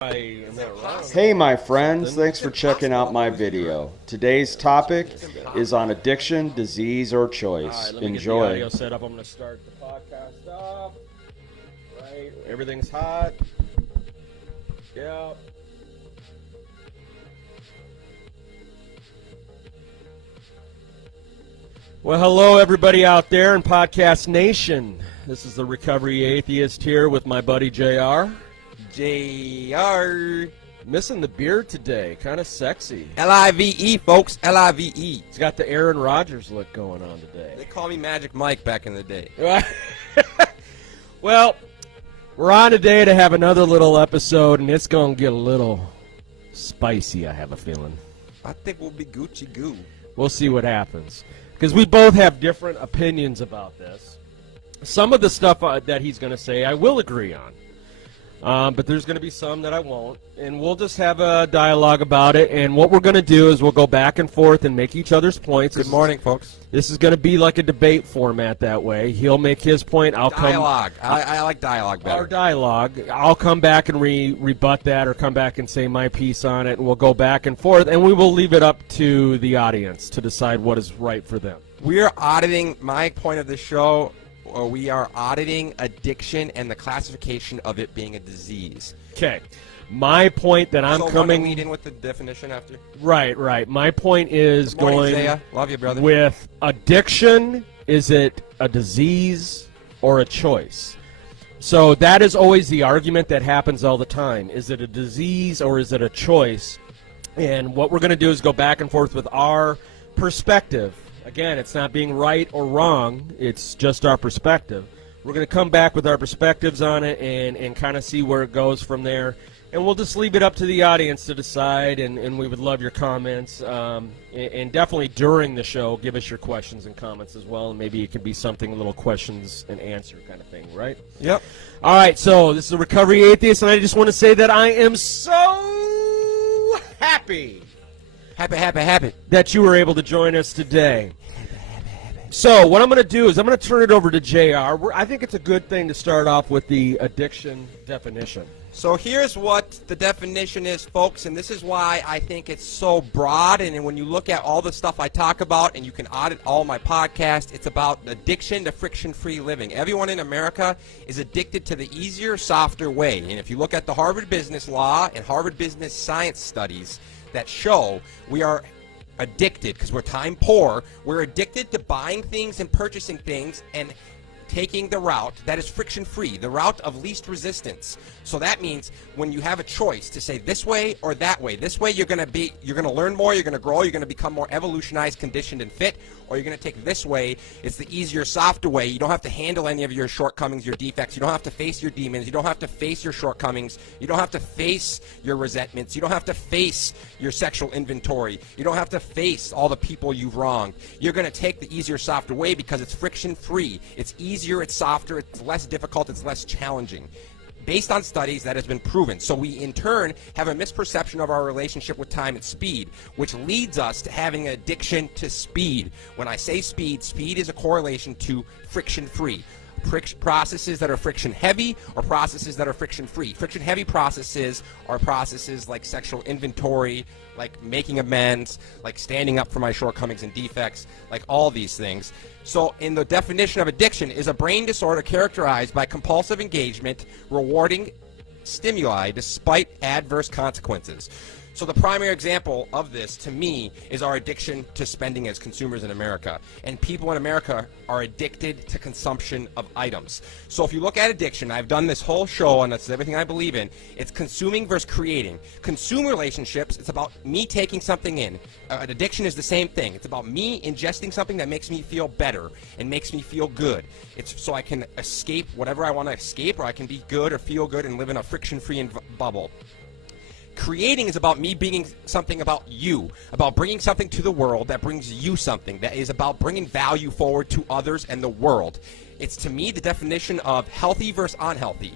Hey my friends, thanks for checking out my video. Today's topic is on addiction, disease, or choice. Let me Enjoy. get the audio set up. I'm going to start the podcast up. Right, everything's hot. Yeah. Well, hello everybody out there in Podcast Nation. This is the Recovery Atheist here with my buddy JR. JR. Missing the beard today. Kind of sexy. L-I-V-E, folks. L-I-V-E. He's got the Aaron Rodgers look going on today. They call me Magic Mike back in the day. Well, we're on today to have another little episode, and it's going to get a little spicy, I have a feeling. I think we'll be Gucci Goo. We'll see what happens. Because we both have different opinions about this. Some of the stuff that he's going to say I will agree on. But there's going to be some that I won't, and we'll just have a dialogue about it, and what we're going to do is we'll go back and forth and make each other's points. Good morning, folks. This is going to be like a debate format that way. He'll make his point, I'll dialogue. I like dialogue better. Our dialogue. I'll come back and rebut that or come back and say my piece on it, and we'll go back and forth, and we will leave it up to the audience to decide what is right for them. We are auditing my point of the show. Or we are auditing addiction and the classification of it being a disease. Okay. My point that I'm coming... lead in with the definition after? Right. My point is Good morning, going... Isaiah. Love you, brother. With addiction, is it a disease or a choice? So that is always the argument that happens all the time. Is it a disease or is it a choice? And what we're going to do is go back and forth with our perspective. Again, it's not being right or wrong. It's just our perspective. We're going to come back with our perspectives on it and kind of see where it goes from there. And we'll just leave it up to the audience to decide, and we would love your comments. And definitely during the show, give us your questions and comments as well. And maybe it can be something, a little questions and answer kind of thing, right? Yep. All right, so this is the Recovery Atheist, and I just want to say that I am so happy. Happy. That you were able to join us today. So what I'm going to do is I'm going to turn it over to JR. I think it's a good thing to start off with the addiction definition. So here's what the definition is, folks, and this is why I think it's so broad. And when you look at all the stuff I talk about, and you can audit all my podcasts, it's about addiction to friction-free living. Everyone in America is addicted to the easier, softer way. And if you look at the Harvard Business Law and Harvard Business Science studies that show we are addicted, because we're time poor, we're addicted to buying things and purchasing things and taking the route that is friction-free, the route of least resistance. So that means when you have a choice to say this way or that way, this way you're going to learn more, you're going to grow, you're going to become more evolutionized, conditioned, and fit, or you're going to take this way. It's the easier, softer way. You don't have to handle any of your shortcomings, your defects. You don't have to face your demons. You don't have to face your shortcomings. You don't have to face your resentments. You don't have to face your sexual inventory. You don't have to face all the people you've wronged. You're going to take the easier, softer way because it's friction-free. It's easier, it's softer, it's less difficult, it's less challenging. Based on studies, that has been proven. So we, in turn, have a misperception of our relationship with time and speed, which leads us to having an addiction to speed. When I say speed, speed is a correlation to friction-free. Processes that are friction-heavy or processes that are friction-free. Friction-heavy processes are processes like sexual inventory, like making amends, like standing up for my shortcomings and defects, like all these things. So in the definition of addiction is a brain disorder characterized by compulsive engagement, rewarding stimuli despite adverse consequences. So the primary example of this, to me, is our addiction to spending as consumers in America. And people in America are addicted to consumption of items. So if you look at addiction, I've done this whole show, and that's everything I believe in. It's consuming versus creating. Consumer relationships, it's about me taking something in. An addiction is the same thing. It's about me ingesting something that makes me feel better and makes me feel good. It's so I can escape whatever I want to escape, or I can be good or feel good and live in a friction-free bubble. Creating is about me being something about you, about bringing something to the world that brings you something, that is about bringing value forward to others and the world. It's, to me, the definition of healthy versus unhealthy.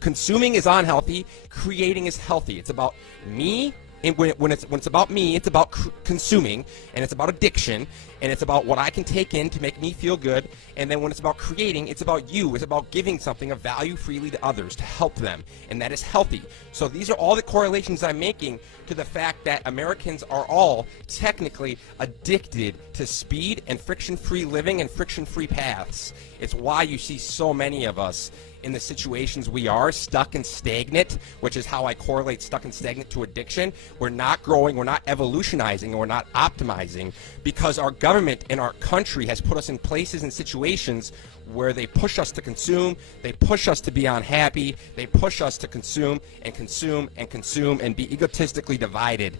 Consuming is unhealthy, creating is healthy. It's about me And when it's about me, it's about consuming, and it's about addiction, and it's about what I can take in to make me feel good. And then when it's about creating, it's about you. It's about giving something of value freely to others to help them, and that is healthy. So these are all the correlations I'm making to the fact that Americans are all technically addicted to speed and friction-free living and friction-free paths. It's why you see so many of us in the situations we are, stuck and stagnant, which is how I correlate stuck and stagnant to addiction. We're not growing, we're not evolutionizing, and we're not optimizing because our government and our country has put us in places and situations where they push us to consume, they push us to be unhappy, they push us to consume and consume and consume and be egotistically divided.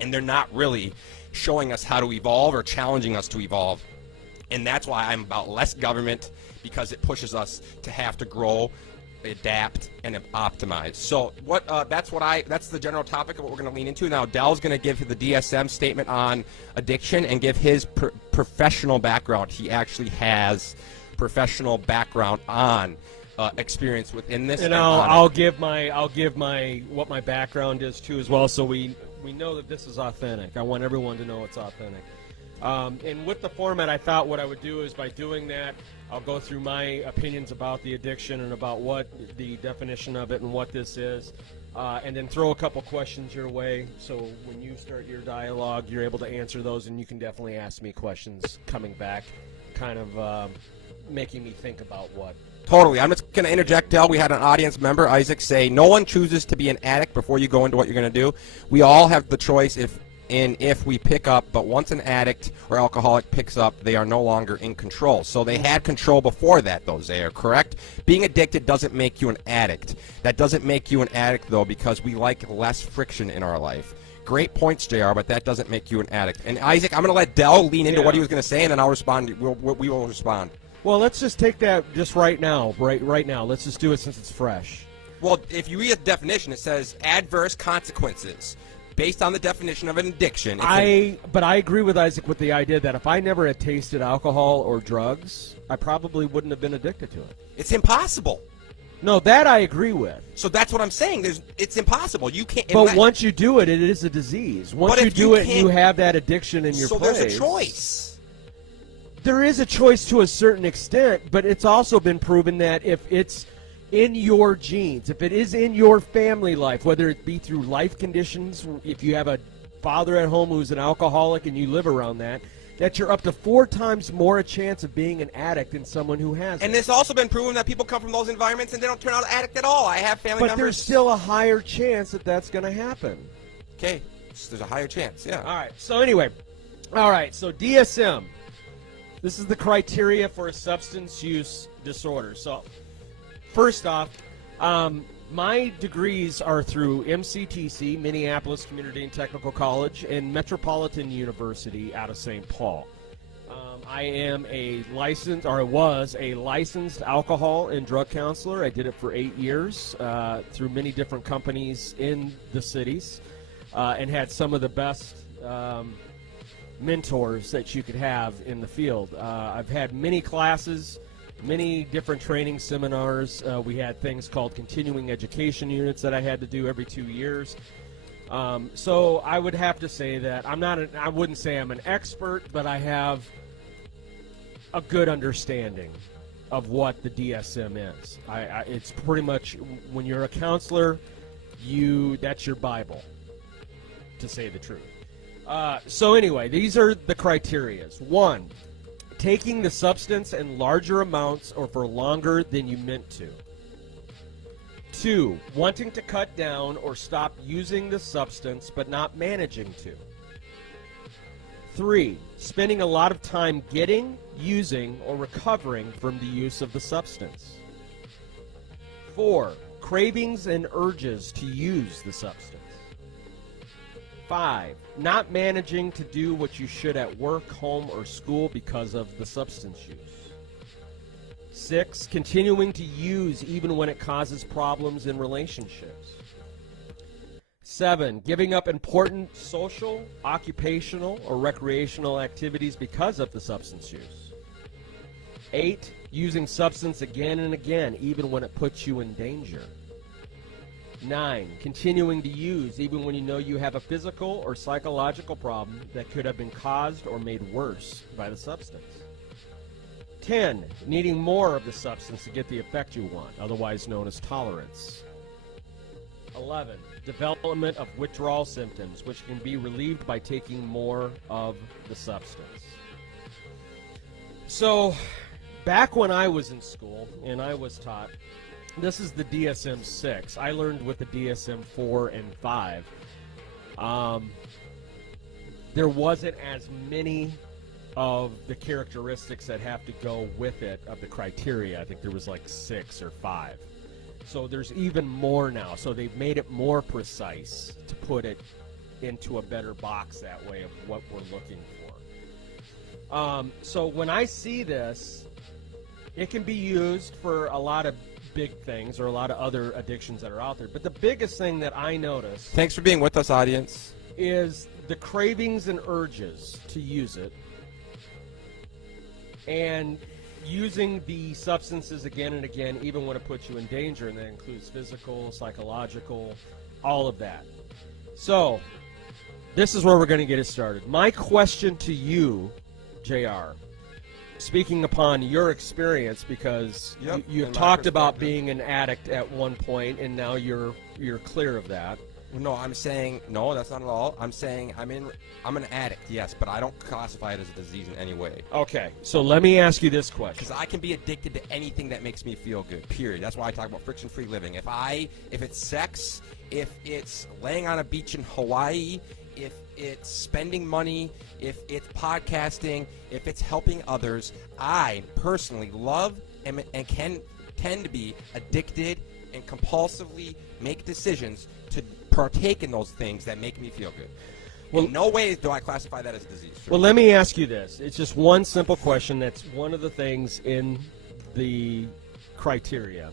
And they're not really showing us how to evolve or challenging us to evolve. And that's why I'm about less government, because it pushes us to have to grow, adapt, and optimize. So that's the general topic of what we're going to lean into. Now, Dell's going to give the DSM statement on addiction and give his professional background. He actually has professional background on experience within this. And I'll give my what my background is too as well, so we know that this is authentic. I want everyone to know it's authentic. And with the format, I thought what I would do is by doing that, I'll go through my opinions about the addiction and about what the definition of it and what this is, and then throw a couple questions your way. So when you start your dialogue, you're able to answer those, and you can definitely ask me questions coming back, kind of making me think about what. Totally. I'm just going to interject, Del. We had an audience member, Isaac, say, no one chooses to be an addict before you go into what you're going to do. We all have the choice if we pick up, but once an addict or alcoholic picks up, they are no longer in control. So they had control before that, though, Zaire, correct? Being addicted doesn't make you an addict. That doesn't make you an addict, though, because we like less friction in our life. Great points, JR, but that doesn't make you an addict. And Isaac, I'm going to let Del lean into what he was going to say, and then I'll respond. We will respond. Well, let's just take that just right now. Right now. Let's just do it since it's fresh. Well, if you read the definition, it says adverse consequences. Based on the definition of an addiction. But I agree with Isaac with the idea that if I never had tasted alcohol or drugs, I probably wouldn't have been addicted to it. It's impossible. No, that I agree with. So that's what I'm saying. It's impossible. You can't. But once you do it, it is a disease. Once you do it, you have that addiction in your place. So there's a choice. There is a choice to a certain extent, but it's also been proven that if it's in your genes, if it is in your family life, whether it be through life conditions, if you have a father at home who's an alcoholic and you live around that you're up to 4 times more a chance of being an addict than someone who hasn't. And it's also been proven that people come from those environments and they don't turn out addict at all. I have family members. But there's still a higher chance that that's going to happen. Okay, there's a higher chance, yeah. All right, so anyway, so DSM. This is the criteria for a substance use disorder. So first off, my degrees are through MCTC, Minneapolis Community and Technical College, and Metropolitan University out of St. Paul. I am was a licensed alcohol and drug counselor. I did it for 8 years through many different companies in the cities, and had some of the best mentors that you could have in the field. I've had many classes, many different training seminars. We had things called continuing education units that I had to do every 2 years. So I would have to say that I wouldn't say I'm an expert, but I have a good understanding of what the DSM is. It's pretty much, when you're a counselor, that's your Bible, to say the truth. So anyway, these are the criterias. 1, taking the substance in larger amounts or for longer than you meant to. 2, wanting to cut down or stop using the substance but not managing to. 3, spending a lot of time getting, using, or recovering from the use of the substance. 4, cravings and urges to use the substance. 5, not managing to do what you should at work, home, or school because of the substance use. 6, continuing to use even when it causes problems in relationships. 7, giving up important social, occupational, or recreational activities because of the substance use. 8, using substance again and again even when it puts you in danger. 9, continuing to use even when you know you have a physical or psychological problem that could have been caused or made worse by the substance. 10, needing more of the substance to get the effect you want, otherwise known as tolerance. 11, development of withdrawal symptoms, which can be relieved by taking more of the substance. So, back when I was in school and I was taught, this is the DSM-6. I learned with the DSM-4 and 5. There wasn't as many of the characteristics that have to go with it of the criteria. I think there was like 6 or 5. So there's even more now. So they've made it more precise to put it into a better box that way of what we're looking for. So when I see this, it can be used for a lot of big things or a lot of other addictions that are out there. But the biggest thing that I notice... Thanks for being with us, audience. ...is the cravings and urges to use it. And using the substances again and again, even when it puts you in danger, and that includes physical, psychological, all of that. So, this is where we're going to get it started. My question to you, JR, speaking upon your experience, because you've talked about being an addict at one point, and now you're clear of that. No, I'm saying, no, that's not at all. I'm saying I'm an addict, yes, but I don't classify it as a disease in any way. Okay, so let me ask you this question. Because I can be addicted to anything that makes me feel good, period. That's why I talk about friction-free living. If it's sex, if it's laying on a beach in Hawaii, if it's spending money, if it's podcasting, if it's helping others, I personally love and can tend to be addicted and compulsively make decisions to partake in those things that make me feel good. Well, in no way do I classify that as a disease. Sure. Well, let me ask you this. It's just one simple question that's one of the things in the criteria.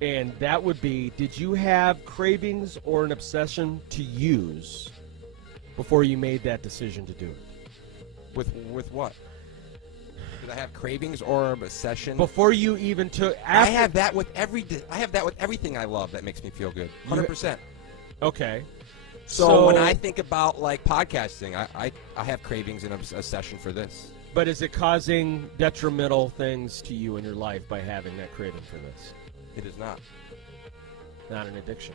And that would be, did you have cravings or an obsession to use before you made that decision to do it? With what? Did I have cravings or obsession? Before you even took... I have that with everything I love that makes me feel good. 100%. Okay. So when I think about like podcasting, I have cravings and obsession for this. But is it causing detrimental things to you in your life by having that craving for this? It is not. Not an addiction.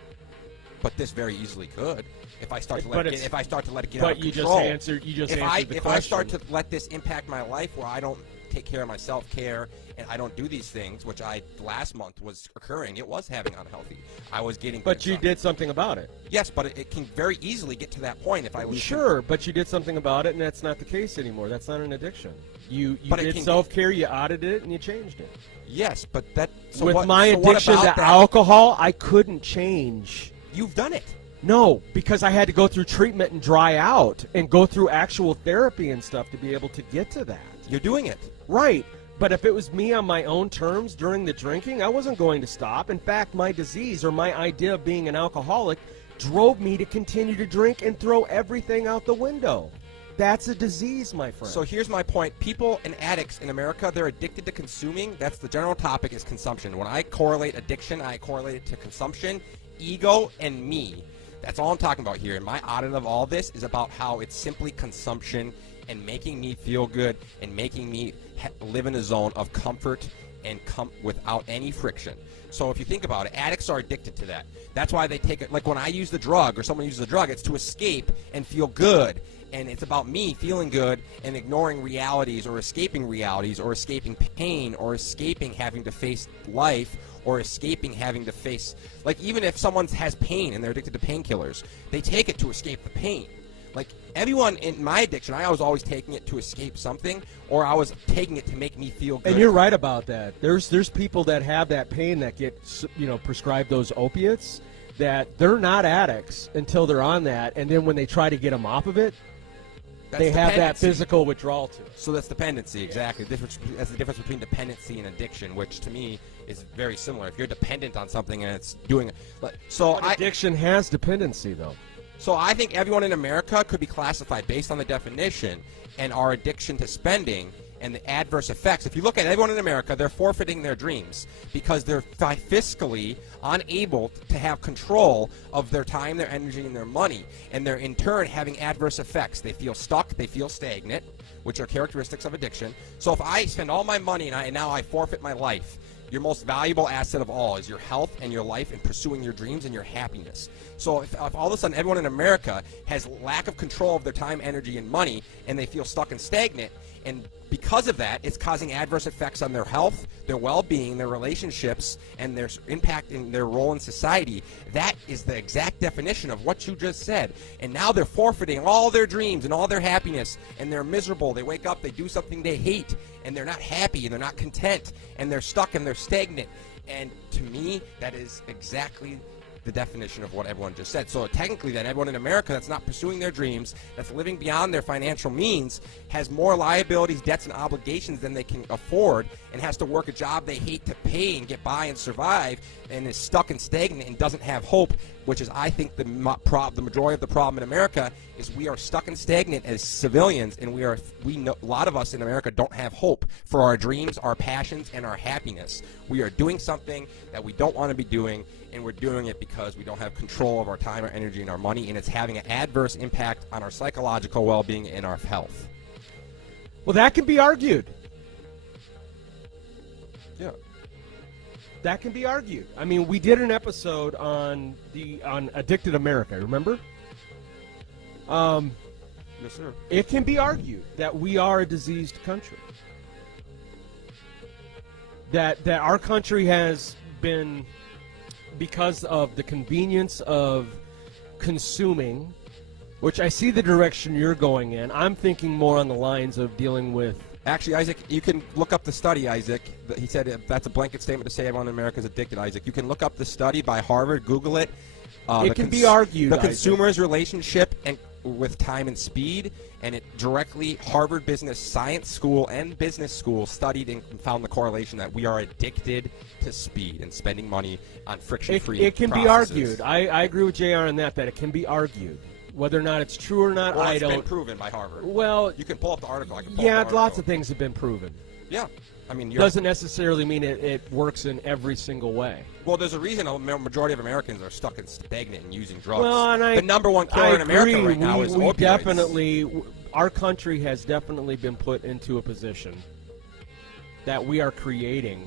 But this very easily could if I start to let it get out of control. But you just answered the question. If I start to let this impact my life where I don't take care of my self-care and I don't do these things, which last month was occurring, it was having unhealthy. I was getting... But you did something about it. Yes, but it can very easily get to that point if I lose... Sure, but you did something about it, and that's not the case anymore. That's not an addiction. You did self-care, you audited it, and you changed it. Yes, but that... With my addiction to alcohol, I couldn't change... You've done it. No, because I had to go through treatment and dry out and go through actual therapy and stuff to be able to get to that. You're doing it. Right. But if it was me on my own terms during the drinking, I wasn't going to stop. In fact, my disease or my idea of being an alcoholic drove me to continue to drink and throw everything out the window. That's a disease, my friend. So here's my point. People and addicts in America, they're addicted to consuming. That's the general topic is consumption. When I correlate addiction, I correlate it to consumption, ego, and me. That's all I'm talking about here. And my audit of all this is about how it's simply consumption and making me feel good and making me live in a zone of comfort and without any friction. So if you think about it, addicts are addicted to that. That's why they take it. Like when I use the drug or someone uses the drug, it's to escape and feel good. And it's about me feeling good and ignoring realities or escaping pain or escaping having to face life or escaping having to face, like even if someone has pain and they're addicted to painkillers, they take it to escape the pain. Like everyone in my addiction, I was always taking it to escape something, or I was taking it to make me feel good. And you're right about that. There's people that have that pain that get prescribed those opiates that they're not addicts until they're on that, and then when they try to get them off of it, they have that physical withdrawal to it. So that's dependency, exactly. That's the difference between dependency and addiction, which to me is very similar. If you're dependent on something and it's doing it. But addiction has dependency, though. So I think everyone in America could be classified based on the definition and our addiction to spending and the adverse effects. If you look at everyone in America, they're forfeiting their dreams because they're fiscally unable to have control of their time, their energy, and their money, and they're in turn having adverse effects. They feel stuck, they feel stagnant, which are characteristics of addiction. So if I spend all my money and now I forfeit my life, your most valuable asset of all is your health and your life and pursuing your dreams and your happiness. So if all of a sudden everyone in America has lack of control of their time, energy, and money, and they feel stuck and stagnant, and because of that, it's causing adverse effects on their health, their well-being, their relationships, and their impact in their role in society. That is the exact definition of what you just said. And now they're forfeiting all their dreams and all their happiness, and they're miserable. They wake up, they do something they hate, and they're not happy, and they're not content, and they're stuck, and they're stagnant. And to me, that is exactly the definition of what everyone just said. So technically then everyone in America that's not pursuing their dreams, that's living beyond their financial means, has more liabilities, debts, and obligations than they can afford, and has to work a job they hate to pay and get by and survive, and is stuck and stagnant and doesn't have hope, which is, I think, the majority of the problem in America is we are stuck and stagnant as civilians, and we know a lot of us in America don't have hope for our dreams, our passions, and our happiness. We are doing something that we don't want to be doing, and we're doing it because we don't have control of our time, our energy, and our money, and it's having an adverse impact on our psychological well-being and our health. Well, that can be argued. Yeah. That can be argued. I mean, we did an episode on Addicted America, remember? Yes, sir. It can be argued that we are a diseased country. That our country has been, because of the convenience of consuming, which I see the direction you're going in. I'm thinking more on the lines of dealing with... Actually, Isaac, you can look up the study, Isaac. He said that's a blanket statement to say everyone in America is addicted, Isaac. You can look up the study by Harvard, Google it. It can be argued, the consumer's relationship with time and speed, and it directly, Harvard Business Science School and Business School studied and found the correlation that we are addicted to speed and spending money on friction-free It can processes. be argued. I agree with JR on that it can be argued. Whether or not it's true or not, I don't... It's been proven by Harvard. Well... You can pull up the article. Lots of things have been proven. Yeah. I mean, doesn't necessarily mean it works in every single way. Well, there's a reason a majority of Americans are stuck and stagnant and using drugs. Well, and the number one killer in America right now is opioids. Definitely, our country has definitely been put into a position that we are creating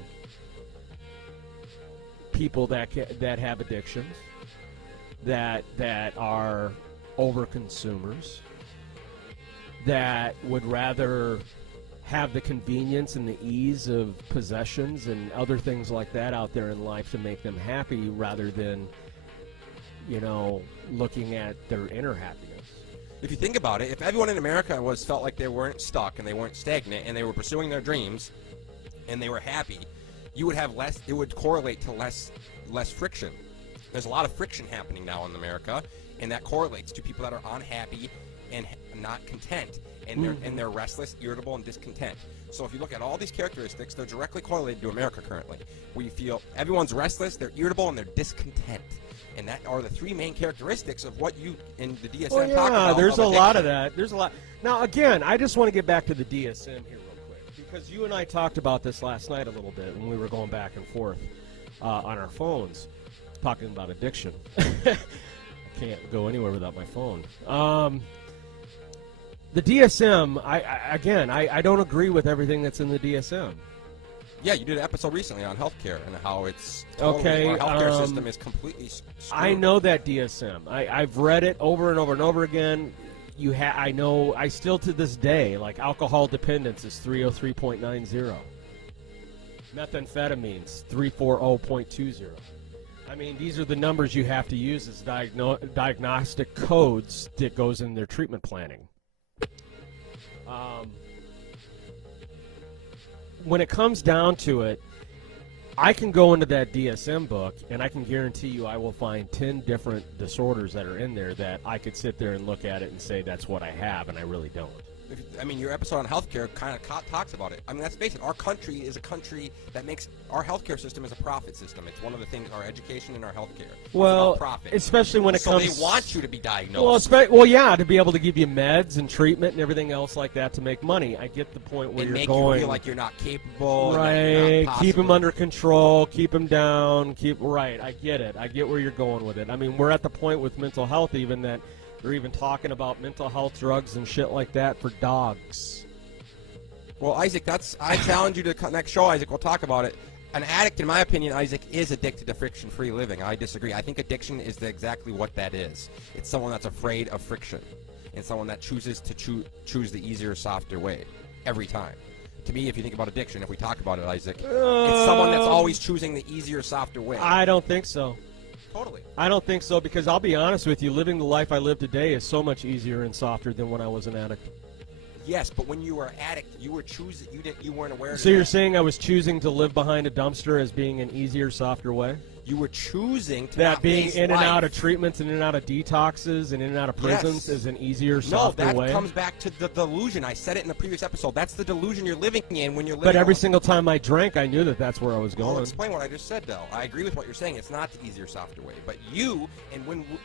people that have addictions, that are overconsumers, that would rather have the convenience and the ease of possessions and other things like that out there in life to make them happy rather than, looking at their inner happiness. If you think about it, if everyone in America felt like they weren't stuck and they weren't stagnant and they were pursuing their dreams and they were happy, you would have less. It would correlate to less friction. There's a lot of friction happening now in America, and that correlates to people that are unhappy and not content, and they're restless, irritable, and discontent. So if you look at all these characteristics, they're directly correlated to America currently. We feel everyone's restless, they're irritable, and they're discontent. And that are the three main characteristics of what you in the DSM talk about. There's a lot of that. There's a lot. Now, again, I just want to get back to the DSM here real quick, because you and I talked about this last night a little bit when we were going back and forth on our phones, talking about addiction. I can't go anywhere without my phone. The DSM, I don't agree with everything that's in the DSM. Yeah, you did an episode recently on healthcare and how it's our healthcare system is completely screwed. I know that DSM. I've read it over and over and over again. I know. I still to this day, like alcohol dependence is 303.90. Methamphetamines 340.20. I mean, these are the numbers you have to use as diagnostic codes that goes in their treatment planning. When it comes down to it, I can go into that DSM book, and I can guarantee you I will find 10 different disorders that are in there that I could sit there and look at it and say that's what I have, and I really don't. I mean, your episode on healthcare kind of talks about it. I mean, let's face it. Our country is a country that makes our healthcare system is a profit system. It's one of the things, our education and our healthcare. Well, it's about profit. especially when it comes. So they want you to be diagnosed. Well, yeah, to be able to give you meds and treatment and everything else like that to make money. I get the point where and you're make going. you feel like you're not capable. Right. Not Keep them under control. Keep them down. Right. I get it. I get where you're going with it. I mean, we're at the point with mental health even that they're even talking about mental health drugs and shit like that for dogs. Well, Isaac, I challenge you to next show, Isaac. We'll talk about it. An addict, in my opinion, Isaac, is addicted to friction-free living. I disagree. I think addiction is exactly what that is. It's someone that's afraid of friction, and someone that chooses to choose the easier, softer way every time. To me, if you think about addiction, if we talk about it, Isaac, it's someone that's always choosing the easier, softer way. I don't think so. Totally. I don't think so, because I'll be honest with you, living the life I live today is so much easier and softer than when I was an addict. Yes, but when you were an addict, you were choosing. You weren't aware. So you're saying I was choosing to live behind a dumpster as being an easier, softer way? You were choosing to that not being face in life. and out of treatments and in and out of detoxes and in and out of prisons is an easier, softer way? No, that comes back to the delusion. I said it in the previous episode. That's the delusion you're living in when you're living. But every single time I drank, I knew that that's where I was going. I'll explain what I just said, though. I agree with what you're saying. It's not the easier, softer way. But you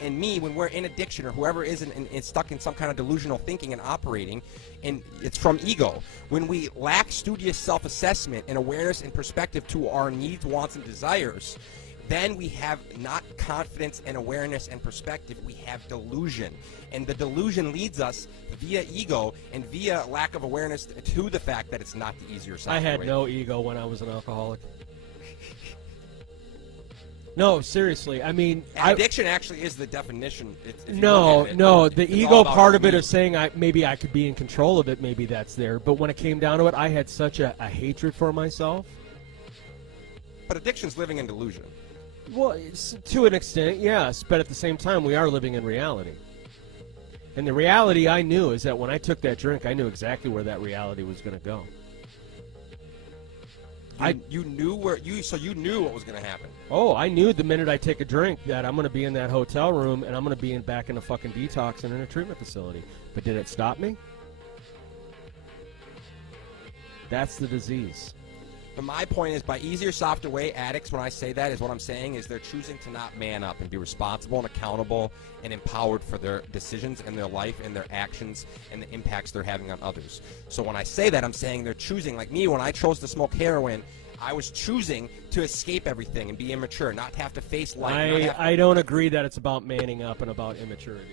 and me, when we're in addiction or whoever is stuck in some kind of delusional thinking and operating, and it's from ego. When we lack studious self-assessment and awareness and perspective to our needs, wants, and desires, then we have not confidence and awareness and perspective. We have delusion. And the delusion leads us via ego and via lack of awareness to the fact that it's not the easier side. I had way. no ego when I was an alcoholic. No, seriously. I mean, addiction actually is the definition. The ego part of it is saying maybe I could be in control of it. Maybe that's there. But when it came down to it, I had such a hatred for myself. But addiction's living in delusion. Well, to an extent, yes. But at the same time, we are living in reality. And the reality I knew is that when I took that drink, I knew exactly where that reality was going to go. You knew what was going to happen. Oh, I knew the minute I take a drink that I'm going to be in that hotel room and I'm going to be back in a fucking detox and in a treatment facility. But did it stop me? That's the disease. But my point is, by easier, softer way, addicts, when I say that, is what I'm saying is they're choosing to not man up and be responsible and accountable and empowered for their decisions and their life and their actions and the impacts they're having on others. So when I say that, I'm saying they're choosing, like me, when I chose to smoke heroin, I was choosing to escape everything and be immature, not to have to face life. I don't agree that it's about manning up and about immaturity.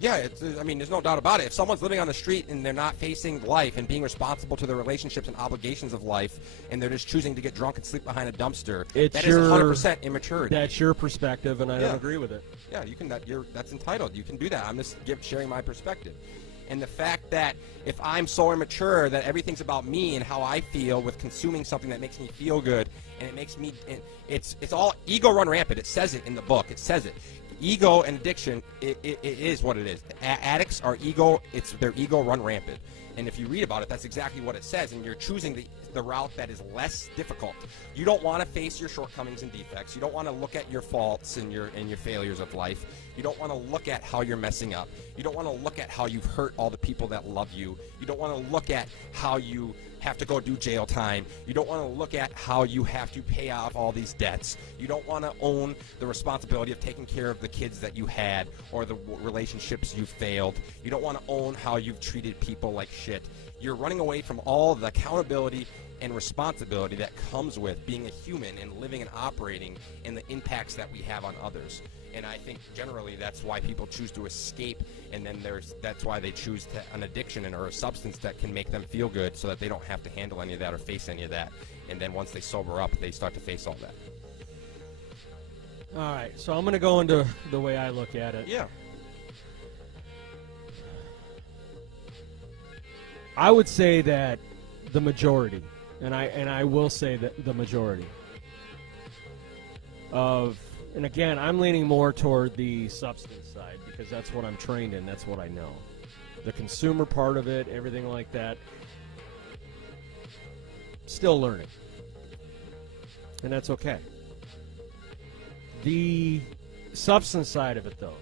Yeah, there's no doubt about it. If someone's living on the street and they're not facing life and being responsible to their relationships and obligations of life, and they're just choosing to get drunk and sleep behind a dumpster, that is 100% immaturity. That's your perspective, and I don't agree with it. Yeah, you can. That's entitled. You can do that. I'm just sharing my perspective. And the fact that if I'm so immature that everything's about me and how I feel with consuming something that makes me feel good, and it makes me, it's all ego run rampant. It says it in the book. It says it. Ego and addiction, it is what it is. Addicts are ego. It's their ego run rampant. And if you read about it, that's exactly what it says. And you're choosing the route that is less difficult. You don't want to face your shortcomings and defects. You don't want to look at your faults and your failures of life. You don't want to look at how you're messing up. You don't want to look at how you've hurt all the people that love you. You don't want to look at how you have to go do jail time. You don't want to look at how you have to pay off all these debts. You don't want to own the responsibility of taking care of the kids that you had or the relationships you failed. You don't want to own how you've treated people like shit. You're running away from all the accountability and responsibility that comes with being a human and living and operating and the impacts that we have on others. And I think generally that's why people choose to escape, and then that's why they choose an addiction or a substance that can make them feel good so that they don't have to handle any of that or face any of that. And then once they sober up, they start to face all that. All right, so I'm going to go into the way I look at it. Yeah. I would say that the majority, and I will say that the majority of, and again, I'm leaning more toward the substance side because that's what I'm trained in, that's what I know. The consumer part of it, everything like that, still learning. And that's okay. The substance side of it, though,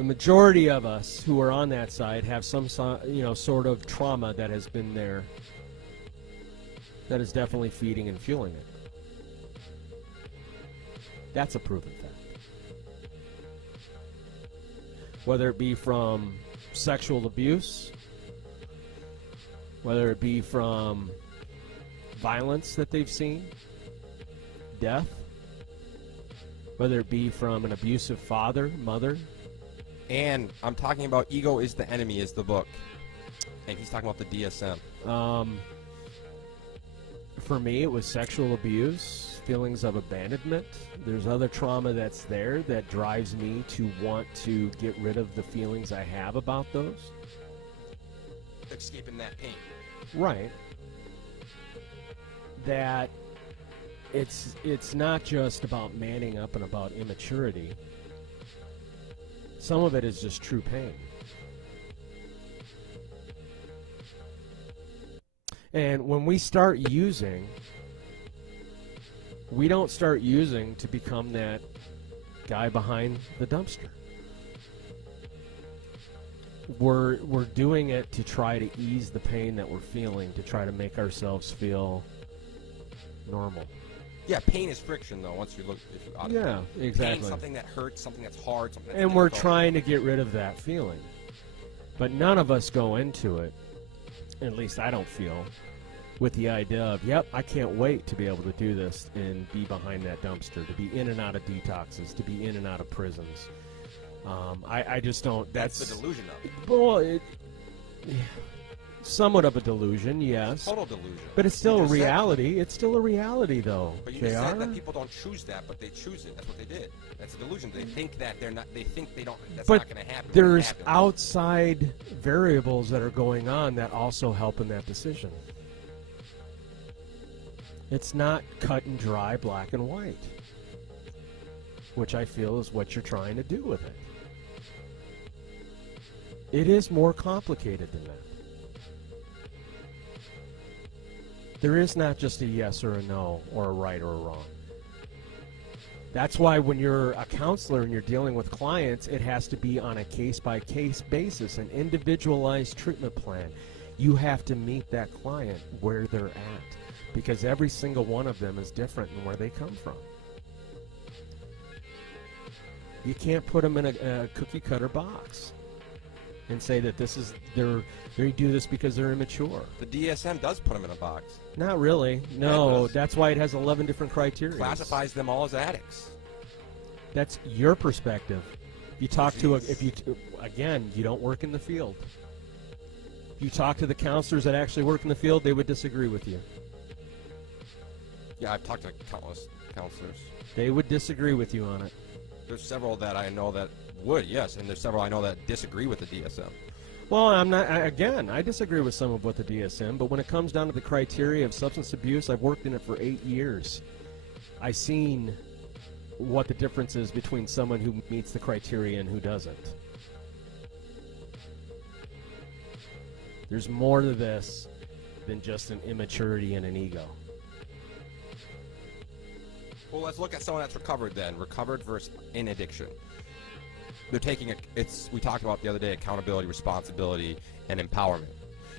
The majority of us who are on that side have some sort of trauma that has been there that is definitely feeding and fueling it. That's a proven fact. Whether it be from sexual abuse, whether it be from violence that they've seen, death, whether it be from an abusive father, mother. And I'm talking about Ego is the Enemy is the book. And he's talking about the DSM. For me, it was sexual abuse, feelings of abandonment. There's other trauma that's there that drives me to want to get rid of the feelings I have about those. Escaping that pain. Right. That it's not just about manning up and about immaturity. Some of it is just true pain. And when we start using, we don't start using to become that guy behind the dumpster. We're doing it to try to ease the pain that we're feeling, to try to make ourselves feel normal. Yeah, pain is friction, though. Once you look, if you audit Yeah, pain. exactly. Pain, something that hurts, something that's hard, something that's And we're difficult. trying to get rid of that feeling. But none of us go into it, at least I don't feel, with the idea of, yep, I can't wait to be able to do this and be behind that dumpster, to be in and out of detoxes, to be in and out of prisons. I just don't. That's the delusion of it. Well, somewhat of a delusion, yes. Total delusion. But it's still You a just said- reality. It's still a reality, though. But you JR? just said that people don't choose that, but they choose it. That's what they did. That's a delusion. They think that they're not. They think they don't. That's But not going to happen. there's It happens. outside variables that are going on that also help in that decision. It's not cut and dry, black and white, which I feel is what you're trying to do with it. It is more complicated than that. There is not just a yes or a no, or a right or a wrong. That's why when you're a counselor and you're dealing with clients, it has to be on a case-by-case basis, an individualized treatment plan. You have to meet that client where they're at, because every single one of them is different in where they come from. You can't put them in a cookie-cutter box and say that this is they do this because they're immature. The DSM does put them in a box. Not really. No, that's why it has 11 different criteria. Classifies them all as addicts. That's your perspective. You talk to again, you don't work in the field. You talk to the counselors that actually work in the field, they would disagree with you. Yeah, I've talked to countless counselors. They would disagree with you on it. There's several that I know that would, yes, and there's several I know that disagree with the DSM. Well, I disagree with some of what the DSM, but when it comes down to the criteria of substance abuse, I've worked in it for 8 years. I've seen what the difference is between someone who meets the criteria and who doesn't. There's more to this than just an immaturity and an ego. Well, let's look at someone that's recovered then. Recovered versus in addiction. They're taking we talked about the other day, accountability, responsibility, and empowerment.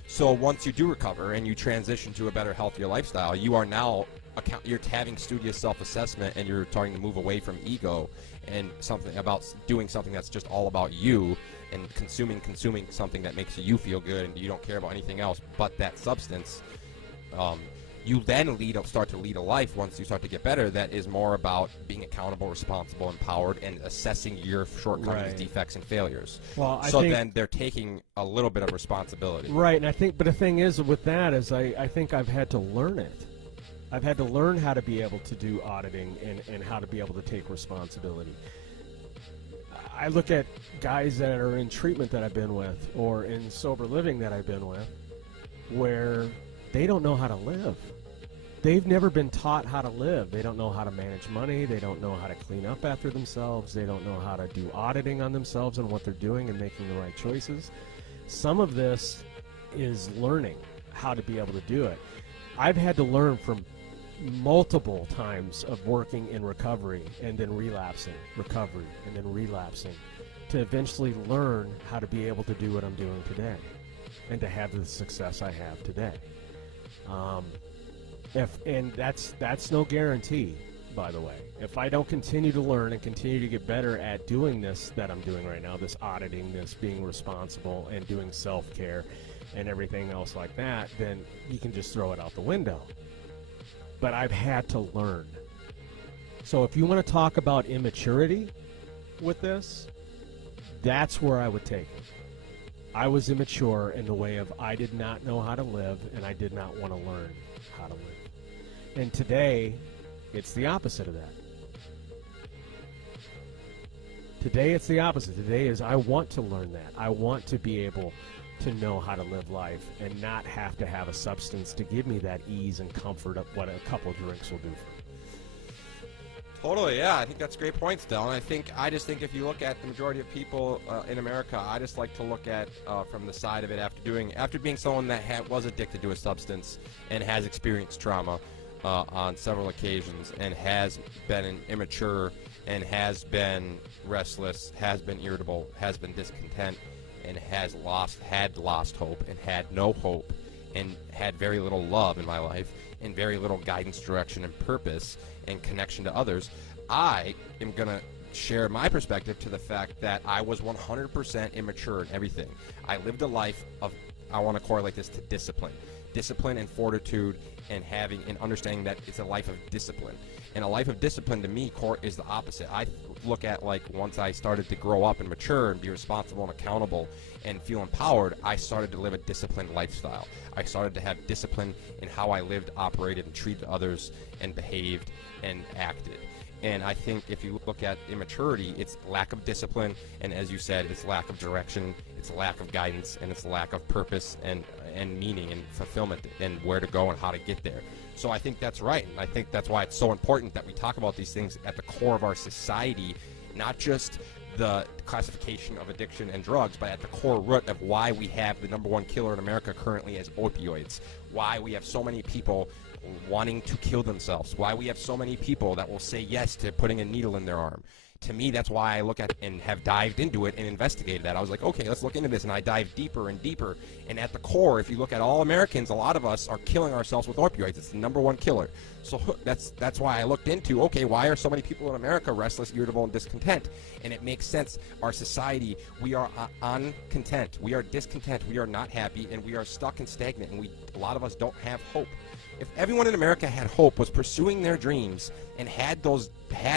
So once you do recover and you transition to a better, healthier lifestyle, you are now you're having studious self-assessment, and you're starting to move away from ego and something about doing something that's just all about you and consuming something that makes you feel good, and you don't care about anything else but that substance. You then start to lead a life once you start to get better that is more about being accountable, responsible, empowered, and assessing your shortcomings, Right. defects, and failures. Well, I so think, then they're taking a little bit of responsibility. right, and I think, but the thing is with that is I think I've had to learn it. I've had to learn how to be able to do auditing and how to be able to take responsibility. I look at guys that are in treatment that I've been with or in sober living that I've been with where they don't know how to live. They've never been taught how to live. They don't know how to manage money. They don't know how to clean up after themselves. They don't know how to do auditing on themselves and what they're doing and making the right choices. Some of this is learning how to be able to do it. I've had to learn from multiple times of working in recovery and then relapsing, recovery, and then relapsing to eventually learn how to be able to do what I'm doing today and to have the success I have today. And that's no guarantee, by the way. If I don't continue to learn and continue to get better at doing this that I'm doing right now, this auditing, this being responsible and doing self-care and everything else like that, then you can just throw it out the window. But I've had to learn. So if you want to talk about immaturity with this, that's where I would take it. I was immature in the way of I did not know how to live, and I did not want to learn how to live. And today, it's the opposite of that. Today, it's the opposite. Today is I want to learn that. I want to be able to know how to live life and not have to have a substance to give me that ease and comfort of what a couple drinks will do for me. Totally, yeah. I think that's great points, Del. And I just think if you look at the majority of people in America, I just like to look at from the side of it after being someone that was addicted to a substance and has experienced trauma on several occasions and has been immature and has been restless, has been irritable, has been discontent, and had lost hope and had no hope and had very little love in my life and very little guidance, direction, and purpose and connection to others. I am going to share my perspective to the fact that I was 100% immature in everything. I lived a life of, I want to correlate this to discipline and fortitude and having and understanding that it's a life of discipline. And a life of discipline to me is the opposite. I look at like once I started to grow up and mature and be responsible and accountable and feel empowered, I started to live a disciplined lifestyle. I started to have discipline in how I lived, operated, and treated others and behaved and acted. And I think if you look at immaturity, it's lack of discipline, and as you said, it's lack of direction, it's lack of guidance, and it's lack of purpose and meaning and fulfillment and where to go and how to get there. So I think that's right, and I think that's why it's so important that we talk about these things at the core of our society, not just the classification of addiction and drugs, but at the core root of why we have the #1 killer in America currently as opioids, why we have so many people wanting to kill themselves, why we have so many people that will say yes to putting a needle in their arm. To me, that's why I look at and have dived into it and investigated that. I was like, okay, let's look into this, and I dive deeper and deeper. And at the core, if you look at all Americans, a lot of us are killing ourselves with opioids. It's the #1 killer. So that's why I looked into, okay, why are so many people in America restless, irritable, and discontent? And it makes sense. Our society, we are uncontent. We are discontent. We are not happy, and we are stuck and stagnant, and a lot of us don't have hope. If everyone in America had hope, was pursuing their dreams, and had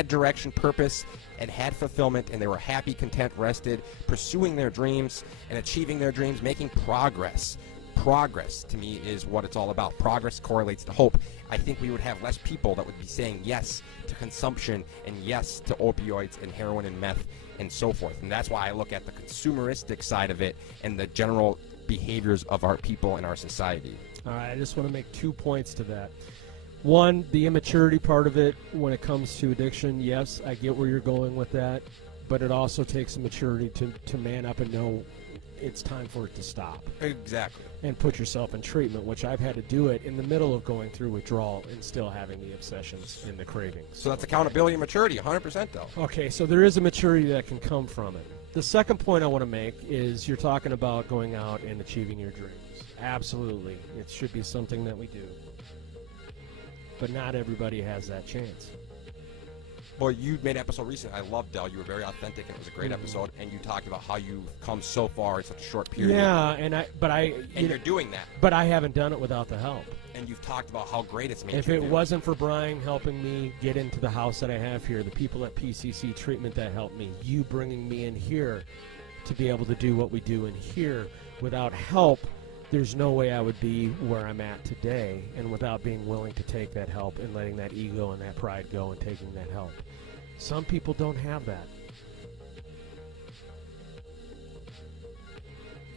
direction, purpose, and had fulfillment, and they were happy, content, rested, pursuing their dreams and achieving their dreams, making progress. Progress, to me, is what it's all about. Progress correlates to hope. I think we would have less people that would be saying yes to consumption and yes to opioids and heroin and meth and so forth. And that's why I look at the consumeristic side of it and the general behaviors of our people in our society. All right, I just want to make 2 points to that. One, the immaturity part of it when it comes to addiction, yes, I get where you're going with that, but it also takes maturity to man up and know it's time for it to stop. Exactly. And put yourself in treatment, which I've had to do it in the middle of going through withdrawal and still having the obsessions and the cravings. So that's accountability and maturity, 100% though. Okay, so there is a maturity that can come from it. The second point I want to make is you're talking about going out and achieving your dreams. Absolutely. It should be something that we do. But not everybody has that chance. Well, you made an episode recently. I loved Del. You were very authentic, and it was a great episode. And you talked about how you've come so far in such a short period. Yeah, you're doing that. But I haven't done it without the help. And you've talked about how great it's made. If it wasn't for Brian helping me get into the house that I have here, the people at PCC Treatment that helped me, you bringing me in here to be able to do what we do in here, without help, there's no way I would be where I'm at today, and without being willing to take that help and letting that ego and that pride go and taking that help. Some people don't have that.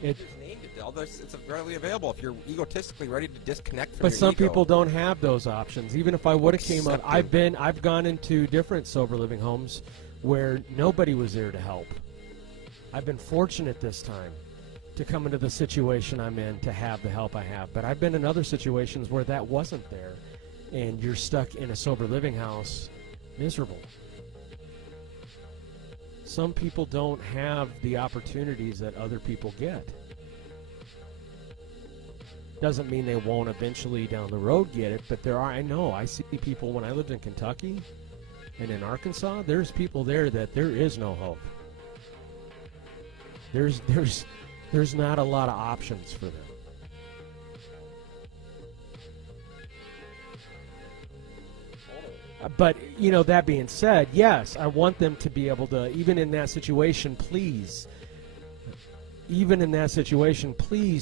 It's named it, Del. It's readily available if you're egotistically ready to disconnect from But your some ego. people don't have those options. Even if I would have came up, I've gone into different sober living homes where nobody was there to help. I've been fortunate this time to come into the situation I'm in to have the help I have. But I've been in other situations where that wasn't there, and you're stuck in a sober living house, miserable. Some people don't have the opportunities that other people get. Doesn't mean they won't eventually down the road get it, but I see people when I lived in Kentucky and in Arkansas, there's people there that there is no hope. There's not a lot of options for them. But, that being said, yes, I want them to be able to, even in that situation, please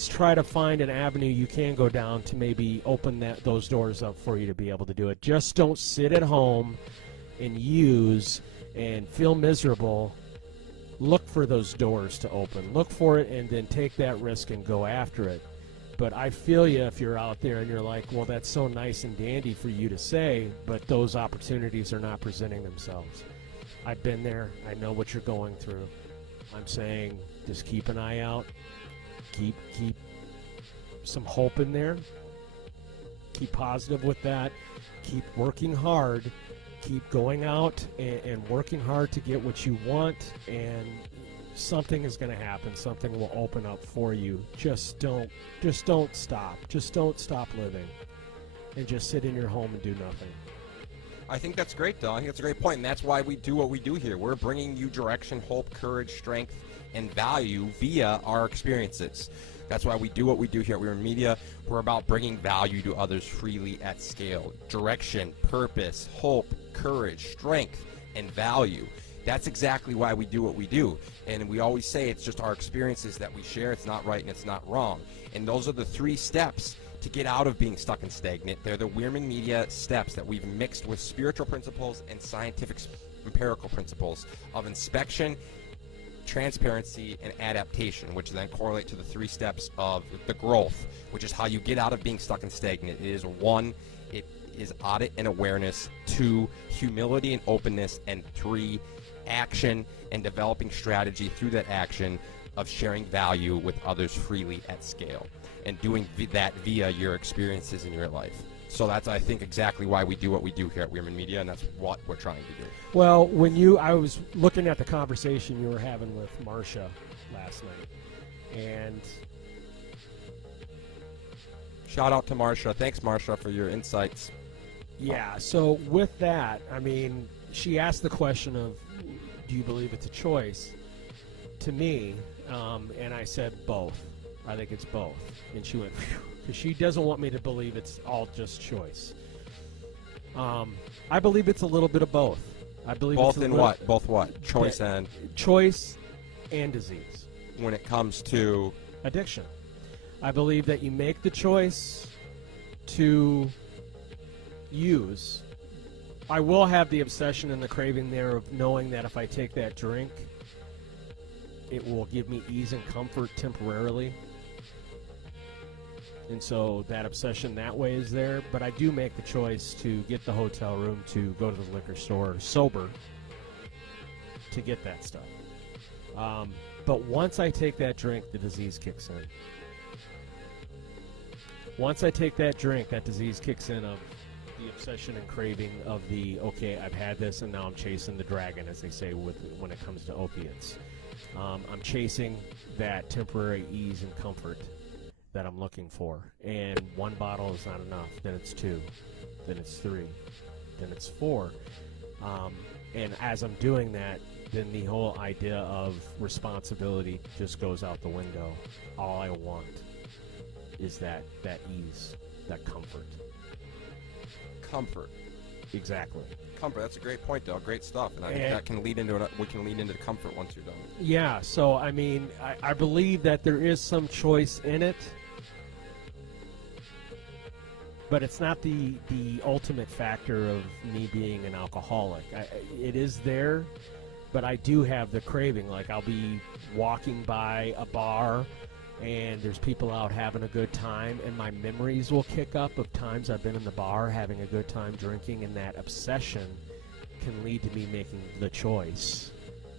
try to find an avenue you can go down to maybe open those doors up for you to be able to do it. Just don't sit at home and use and feel miserable. Look for those doors to open. Look for it and then take that risk and go after it. But I feel you if you're out there and you're like, well, that's so nice and dandy for you to say, but those opportunities are not presenting themselves. I've been there. I know what you're going through. I'm saying just keep an eye out. Keep some hope in there. Keep positive with that. Keep working hard. Keep going out and working hard to get what you want, and something is going to happen. Something will open up for you. Just don't stop. Just don't stop living, and just sit in your home and do nothing. I think that's great, though. I think that's a great point, and that's why we do what we do here. We're bringing you direction, hope, courage, strength, and value via our experiences. That's why we do what we do here at Wierman Media. We're about bringing value to others freely at scale. Direction, purpose, hope, courage, strength, and value. That's exactly why we do what we do. And we always say it's just our experiences that we share. It's not right and it's not wrong. And those are the 3 steps to get out of being stuck and stagnant. They're the Wierman Media steps that we've mixed with spiritual principles and scientific empirical principles of inspection, transparency, and adaptation, which then correlate to the 3 steps of the growth, which is how you get out of being stuck and stagnant. It is 1, it is audit and awareness, 2, humility and openness, and 3, action and developing strategy through that action of sharing value with others freely at scale, and doing that via your experiences in your life. So that's, I think, exactly why we do what we do here at Wierman Media, and that's what we're trying to do. Well, I was looking at the conversation you were having with Marcia last night, and shout out to Marcia. Thanks, Marcia, for your insights. Yeah, so with that, I mean, she asked the question of, do you believe it's a choice? To me, and I said both. I think it's both. And she went, because she doesn't want me to believe it's all just choice. I believe it's a little bit of both. I believe both it's in what? Both what? Choice and disease. When it comes to addiction, I believe that you make the choice to use. I will have the obsession and the craving there of knowing that if I take that drink, it will give me ease and comfort temporarily. And so that obsession that way is there. But I do make the choice to get the hotel room, to go to the liquor store sober to get that stuff. But once I take that drink, the disease kicks in. Once I take that drink, that disease kicks in of the obsession and craving of the, okay, I've had this and now I'm chasing the dragon, as they say when it comes to opiates. I'm chasing that temporary ease and comfort that I'm looking for. And 1 bottle is not enough. Then it's 2. Then it's 3. Then it's 4. And as I'm doing that, then the whole idea of responsibility just goes out the window. All I want is that ease, that comfort. Comfort. Exactly. Comfort. That's a great point, though. Great stuff, and I think that can lead into we can lead into the comfort once you're done. Yeah. So I mean, I believe that there is some choice in it, but it's not the ultimate factor of me being an alcoholic. It is there, but I do have the craving. Like I'll be walking by a bar, and there's people out having a good time, and my memories will kick up of times I've been in the bar having a good time drinking, and that obsession can lead to me making the choice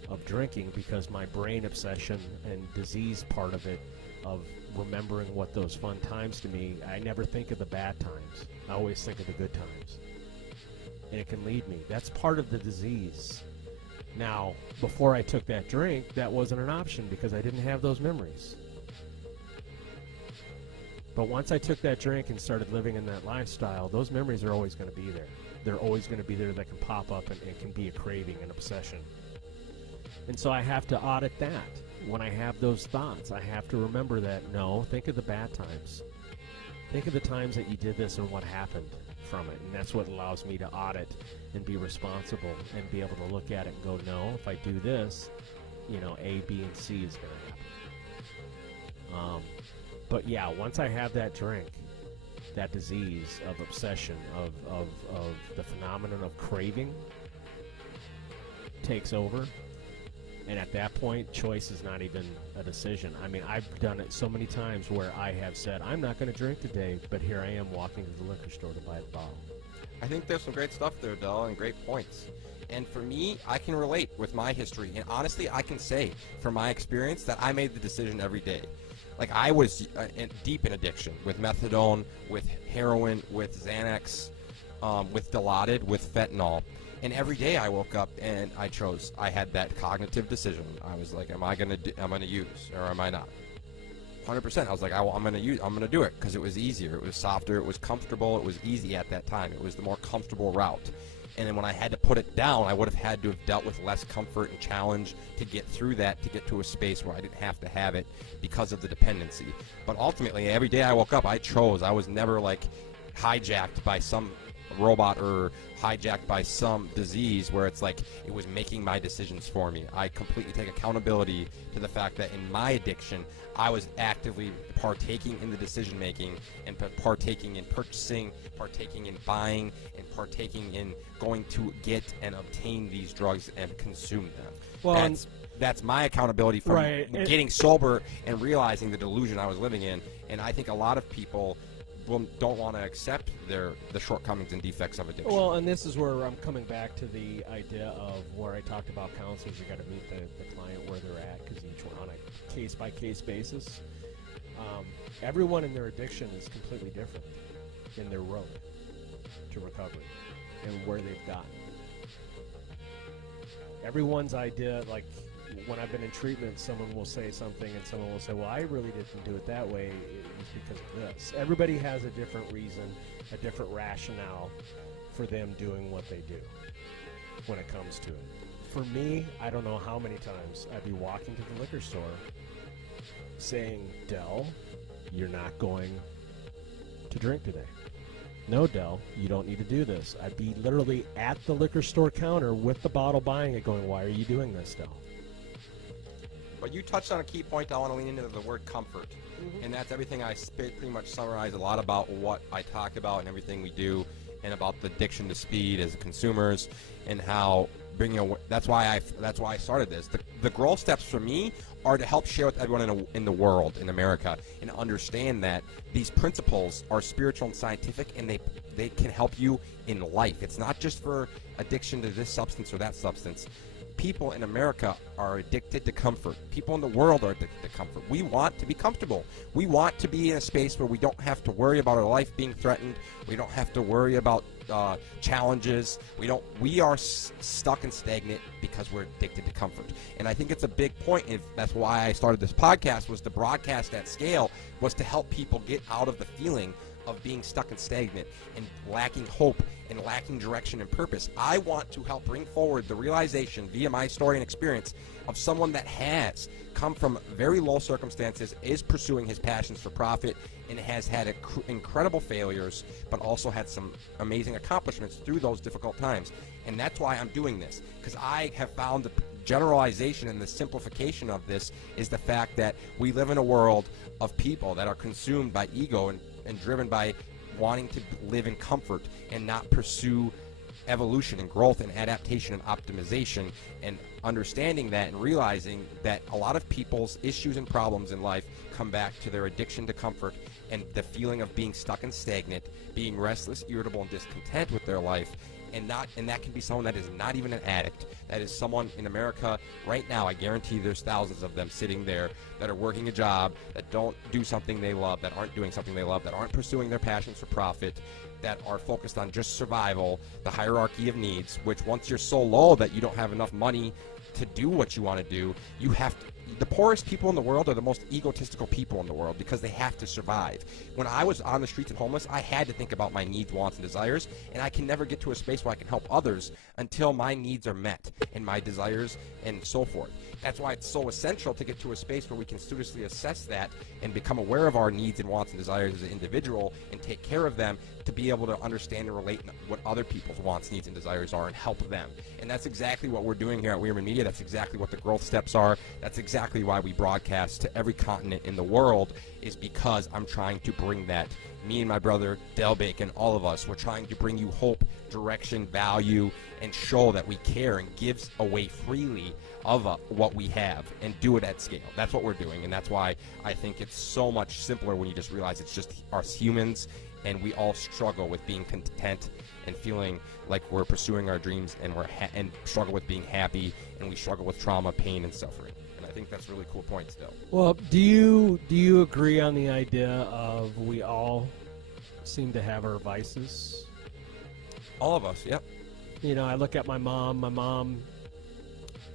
of drinking because my brain obsession and disease part of it of remembering what those fun times to me, I never think of the bad times. I always think of the good times. And it can lead me. That's part of the disease. Now, before I took that drink, that wasn't an option because I didn't have those memories. But once I took that drink and started living in that lifestyle, those memories are always going to be there. They're always going to be there. That can pop up and can be a craving, an obsession. And so I have to audit that. When I have those thoughts, I have to remember that, no, think of the bad times. Think of the times that you did this and what happened from it. And that's what allows me to audit and be responsible and be able to look at it and go, no, if I do this, A, B, and C is going to happen. But yeah, once I have that drink, that disease of obsession, of the phenomenon of craving takes over. And at that point, choice is not even a decision. I mean, I've done it so many times where I have said, I'm not going to drink today, but here I am walking to the liquor store to buy the bottle. I think there's some great stuff there, Del, and great points. And for me, I can relate with my history. And honestly, I can say from my experience that I made the decision every day. Like, I was deep in addiction with methadone, with heroin, with Xanax, with Dilaudid, with fentanyl. And every day I woke up and I had that cognitive decision. I was like, I'm going to use, or am I not? 100%. I was like, I'm going to do it because it was easier. It was softer. It was comfortable. It was easy at that time. It was the more comfortable route. And then when I had to put it down, I would have had to have dealt with less comfort and challenge to get through that, to get to a space where I didn't have to have it because of the dependency. But ultimately, every day I woke up, I chose. I was never like hijacked by some robot or hijacked by some disease where it's like it was making my decisions for me. I completely take accountability to the fact that in my addiction, I was actively partaking in the decision making and partaking in purchasing, partaking in buying, and partaking in going to get and obtain these drugs and consume them. Well, that's my accountability for getting sober and realizing the delusion I was living in. And I think a lot of people don't want to accept the shortcomings and defects of addiction. Well, and this is where I'm coming back to the idea of where I talked about counselors. You got to meet the client where they're at, because each one on a case-by-case basis. Everyone in their addiction is completely different in their road to recovery and where they've gotten. Everyone's idea, like when I've been in treatment, someone will say something and someone will say, well, I really didn't do it that way. It was because of this. Everybody has a different reason, a different rationale for them doing what they do when it comes to it. For me, I don't know how many times I'd be walking to the liquor store saying, Del, you're not going to drink today. No, Del, you don't need to do this. I'd be literally at the liquor store counter with the bottle buying it going, why are you doing this, Del? But you touched on a key point. I want to lean into the word comfort. Mm-hmm. And that's everything I pretty much summarize a lot about what I talk about and everything we do, and about the addiction to speed as consumers, and how that's why I started this. The growth steps for me are to help share with everyone in the world, in America, and understand that these principles are spiritual and scientific, and they can help you in life. It's not just for addiction to this substance or that substance. People in America are addicted to comfort. People in the world are addicted to comfort. We want to be comfortable. We want to be in a space where we don't have to worry about our life being threatened. We don't have to worry about challenges. We are stuck and stagnant because we're addicted to comfort. And I think it's a big point. That's why I started this podcast, was to broadcast at scale, was to help people get out of the feeling of being stuck and stagnant and lacking hope and lacking direction and purpose. I want to help bring forward the realization via my story and experience of someone that has come from very low circumstances, is pursuing his passions for profit, and has had incredible failures, but also had some amazing accomplishments through those difficult times. And that's why I'm doing this, because I have found the generalization and the simplification of this is the fact that we live in a world of people that are consumed by ego and driven by wanting to live in comfort and not pursue evolution and growth and adaptation and optimization, and understanding that and realizing that a lot of people's issues and problems in life come back to their addiction to comfort and the feeling of being stuck and stagnant, being restless, irritable, and discontent with their life, and that can be someone that is not even an addict. That is someone in America right now. I guarantee there's thousands of them sitting there that are working a job, that don't do something they love, that aren't doing something they love, that aren't pursuing their passions for profit, that are focused on just survival, the hierarchy of needs, which once you're so low that you don't have enough money to do what you want to do, you have to. The poorest people in the world are the most egotistical people in the world because they have to survive. When I was on the streets and homeless, I had to think about my needs, wants, and desires, and I can never get to a space where I can help others until my needs are met and my desires and so forth. That's why it's so essential to get to a space where we can studiously assess that and become aware of our needs and wants and desires as an individual and take care of them to be able to understand and relate what other people's wants, needs, and desires are and help them. And that's exactly what we're doing here at Wierman Media. That's exactly what the growth steps are. That's exactly why we broadcast to every continent in the world, is because I'm trying to bring that. Me and my brother, Del Bacon, all of us, we're trying to bring you hope, direction, value, and show that we care and give away freely of what we have and do it at scale. That's what we're doing, and that's why I think it's so much simpler when you just realize it's just us humans, and we all struggle with being content and feeling like we're pursuing our dreams, and and struggle with being happy, and we struggle with trauma, pain, and suffering. And I think that's a really cool point still. Well, do you agree on the idea of we all seem to have our vices? All of us, yep. You know, I look at my mom. My mom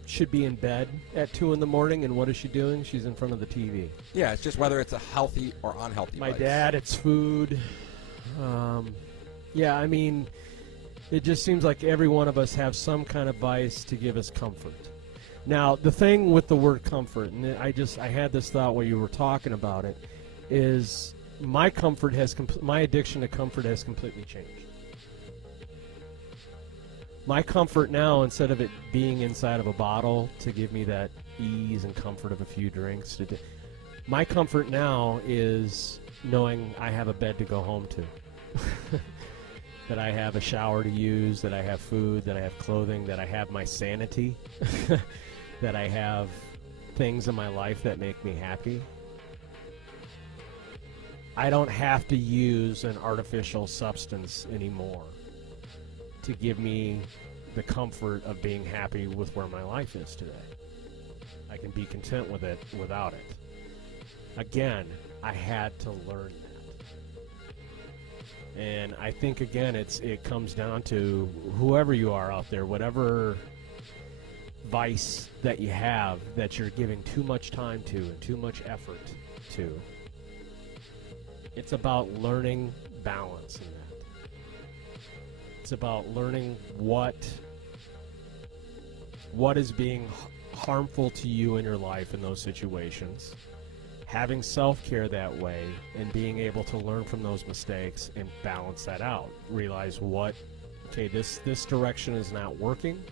should be in bed at 2 in the morning, and what is she doing? She's in front of the TV. Yeah, it's just whether it's a healthy or unhealthy My vice. dad, it's food. Yeah, I mean, it just seems like every one of us have some kind of vice to give us comfort. Now, the thing with the word comfort, and I had this thought while you were talking about it, is my addiction to comfort has completely changed. My comfort now, instead of it being inside of a bottle to give me that ease and comfort of a few drinks, my comfort now is knowing I have a bed to go home to. That I have a shower to use, that I have food, that I have clothing, that I have my sanity, that I have things in my life that make me happy. I don't have to use an artificial substance anymore to give me the comfort of being happy with where my life is today. I can be content with it without it. Again, I had to learn that. And I think, again, it comes down to whoever you are out there, whatever vice that you have that you're giving too much time to and too much effort to. It's about learning balance in that. It's about learning what is being harmful to you in your life in those situations, having self-care that way, and being able to learn from those mistakes and balance that out. Realize this direction is not working.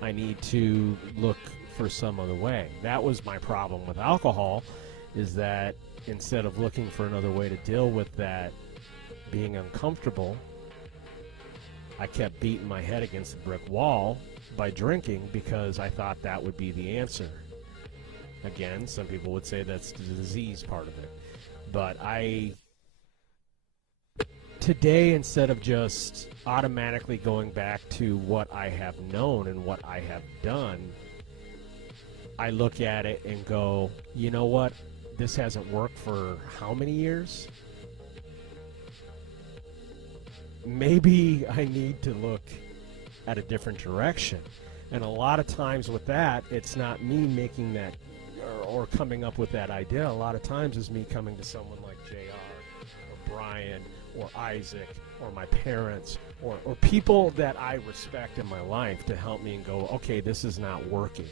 I need to look for some other way. That was my problem with alcohol, is that instead of looking for another way to deal with that being uncomfortable, I kept beating my head against a brick wall by drinking because I thought that would be the answer. Again, some people would say that's the disease part of it. But today, instead of just automatically going back to what I have known and what I have done, I look at it and go, you know what? This hasn't worked for how many years? Maybe I need to look at a different direction. And a lot of times with that, it's not me making that or coming up with that idea. A lot of times is me coming to someone like JR or Brian or Isaac or my parents or people that I respect in my life to help me and go, okay, this is not working.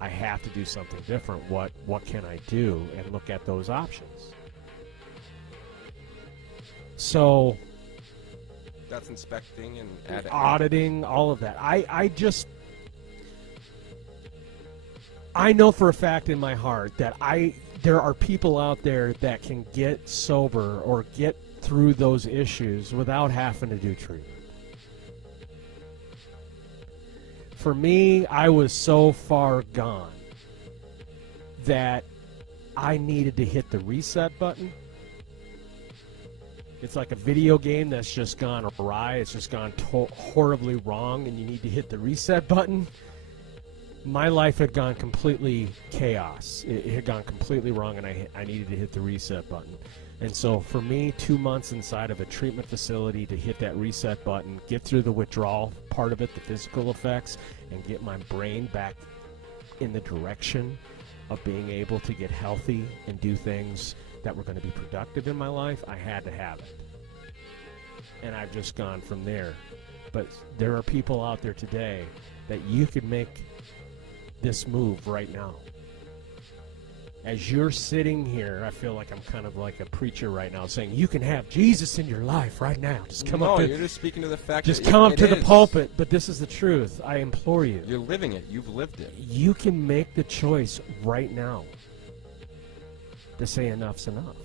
I have to do something different. What can I do? And look at those options. So That's inspecting and auditing, all of that. I know for a fact in my heart that there are people out there that can get sober or get through those issues without having to do treatment. For me, I was so far gone that I needed to hit the reset button It's like a video game that's just gone awry. It's just gone horribly wrong, and you need to hit the reset button. My life had gone completely chaos. It had gone completely wrong, and I needed to hit the reset button. And so for me, 2 months inside of a treatment facility to hit that reset button, get through the withdrawal part of it, the physical effects, and get my brain back in the direction of being able to get healthy and do things that were going to be productive in my life, I had to have it. And I've just gone from there. But there are people out there today that you could make this move right now. As you're sitting here, I feel like I'm kind of like a preacher right now, saying you can have Jesus in your life right now. Just come up. You're just speaking to the fact. Just that come up it to the is. pulpit. But this is the truth. I implore you. You're living it. You've lived it. You can make the choice right now to say enough's enough.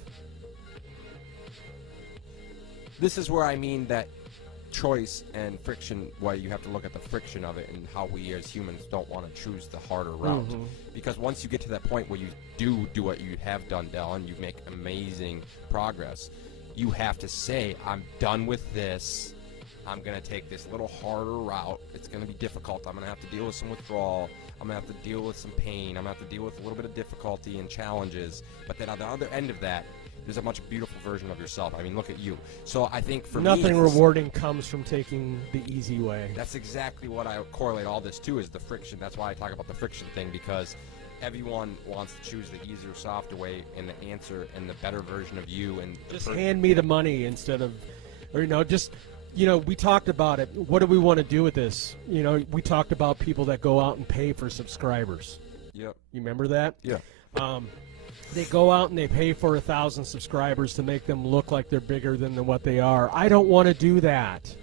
This is where I mean that choice and friction, why you have to look at the friction of it and how we as humans don't want to choose the harder route. Because once you get to that point where you do what you have done, Del, and you make amazing progress, you have to say, I'm done with this. I'm going to take this little harder route. It's going to be difficult. I'm going to have to deal with some withdrawal. I'm going to have to deal with some pain. I'm going to have to deal with a little bit of difficulty and challenges. But then on the other end of that, there's a much beautiful version of yourself. I mean, look at you. So I think for nothing me, rewarding comes from taking the easy way. That's exactly what I correlate all this to, is the friction. That's why I talk about the friction thing, because everyone wants to choose the easier, softer way, and the answer and the better version of you. And just hand me the money instead of, or we talked about it. What do we want to do with this? We talked about people that go out and pay for subscribers. Yep. You remember that? Yeah. They go out and they pay for 1,000 subscribers to make them look like they're bigger than what they are. I don't want to do that.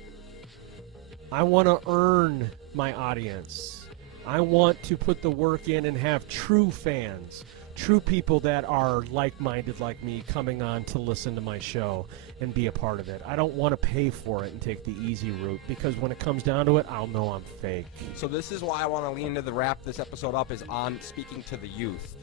I want to earn my audience. I want to put the work in and have true fans, true people that are like-minded like me coming on to listen to my show and be a part of it. I don't want to pay for it and take the easy route, because when it comes down to it, I'll know I'm fake. So this is why I want to lean into the wrap this episode up, is on speaking to the youth.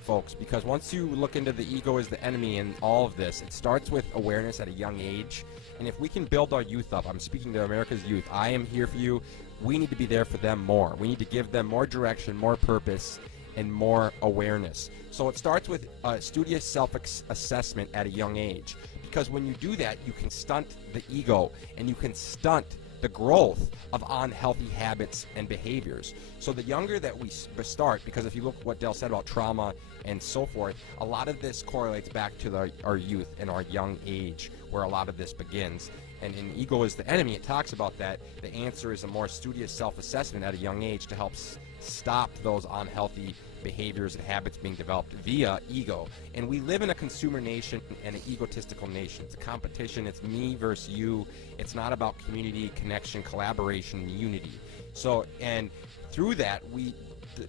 Folks, because once you look into the ego as the enemy in all of this, it starts with awareness at a young age. And if we can build our youth up, I'm speaking to America's youth, I am here for you. We need to be there for them more. We need to give them more direction, more purpose, and more awareness. So it starts with studious self-assessment at a young age, because when you do that, you can stunt the ego and you can stunt the growth of unhealthy habits and behaviors. So the younger that we start, because if you look what Del said about trauma and so forth, a lot of this correlates back to our youth and our young age, where a lot of this begins. And in Ego is the Enemy, it talks about that. The answer is a more studious self-assessment at a young age to help stop those unhealthy behaviors and habits being developed via ego. And we live in a consumer nation and an egotistical nation. It's a competition. It's me versus you. It's not about community, connection, collaboration, and unity. So, and through that, we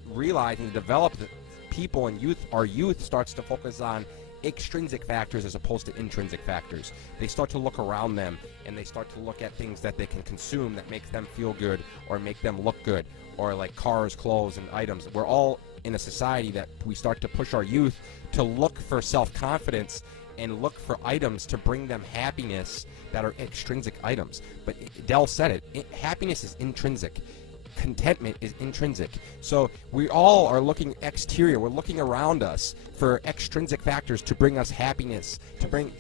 realize and develop that people and youth, our youth starts to focus on extrinsic factors as opposed to intrinsic factors. They start to look around them and they start to look at things that they can consume that makes them feel good or make them look good, or like cars, clothes, and items. We're all in a society that we start to push our youth to look for self-confidence and look for items to bring them happiness that are extrinsic items. But Del said it, happiness is intrinsic. Contentment is intrinsic. So we all are looking exterior. We're looking around us for extrinsic factors to bring us happiness, to bring...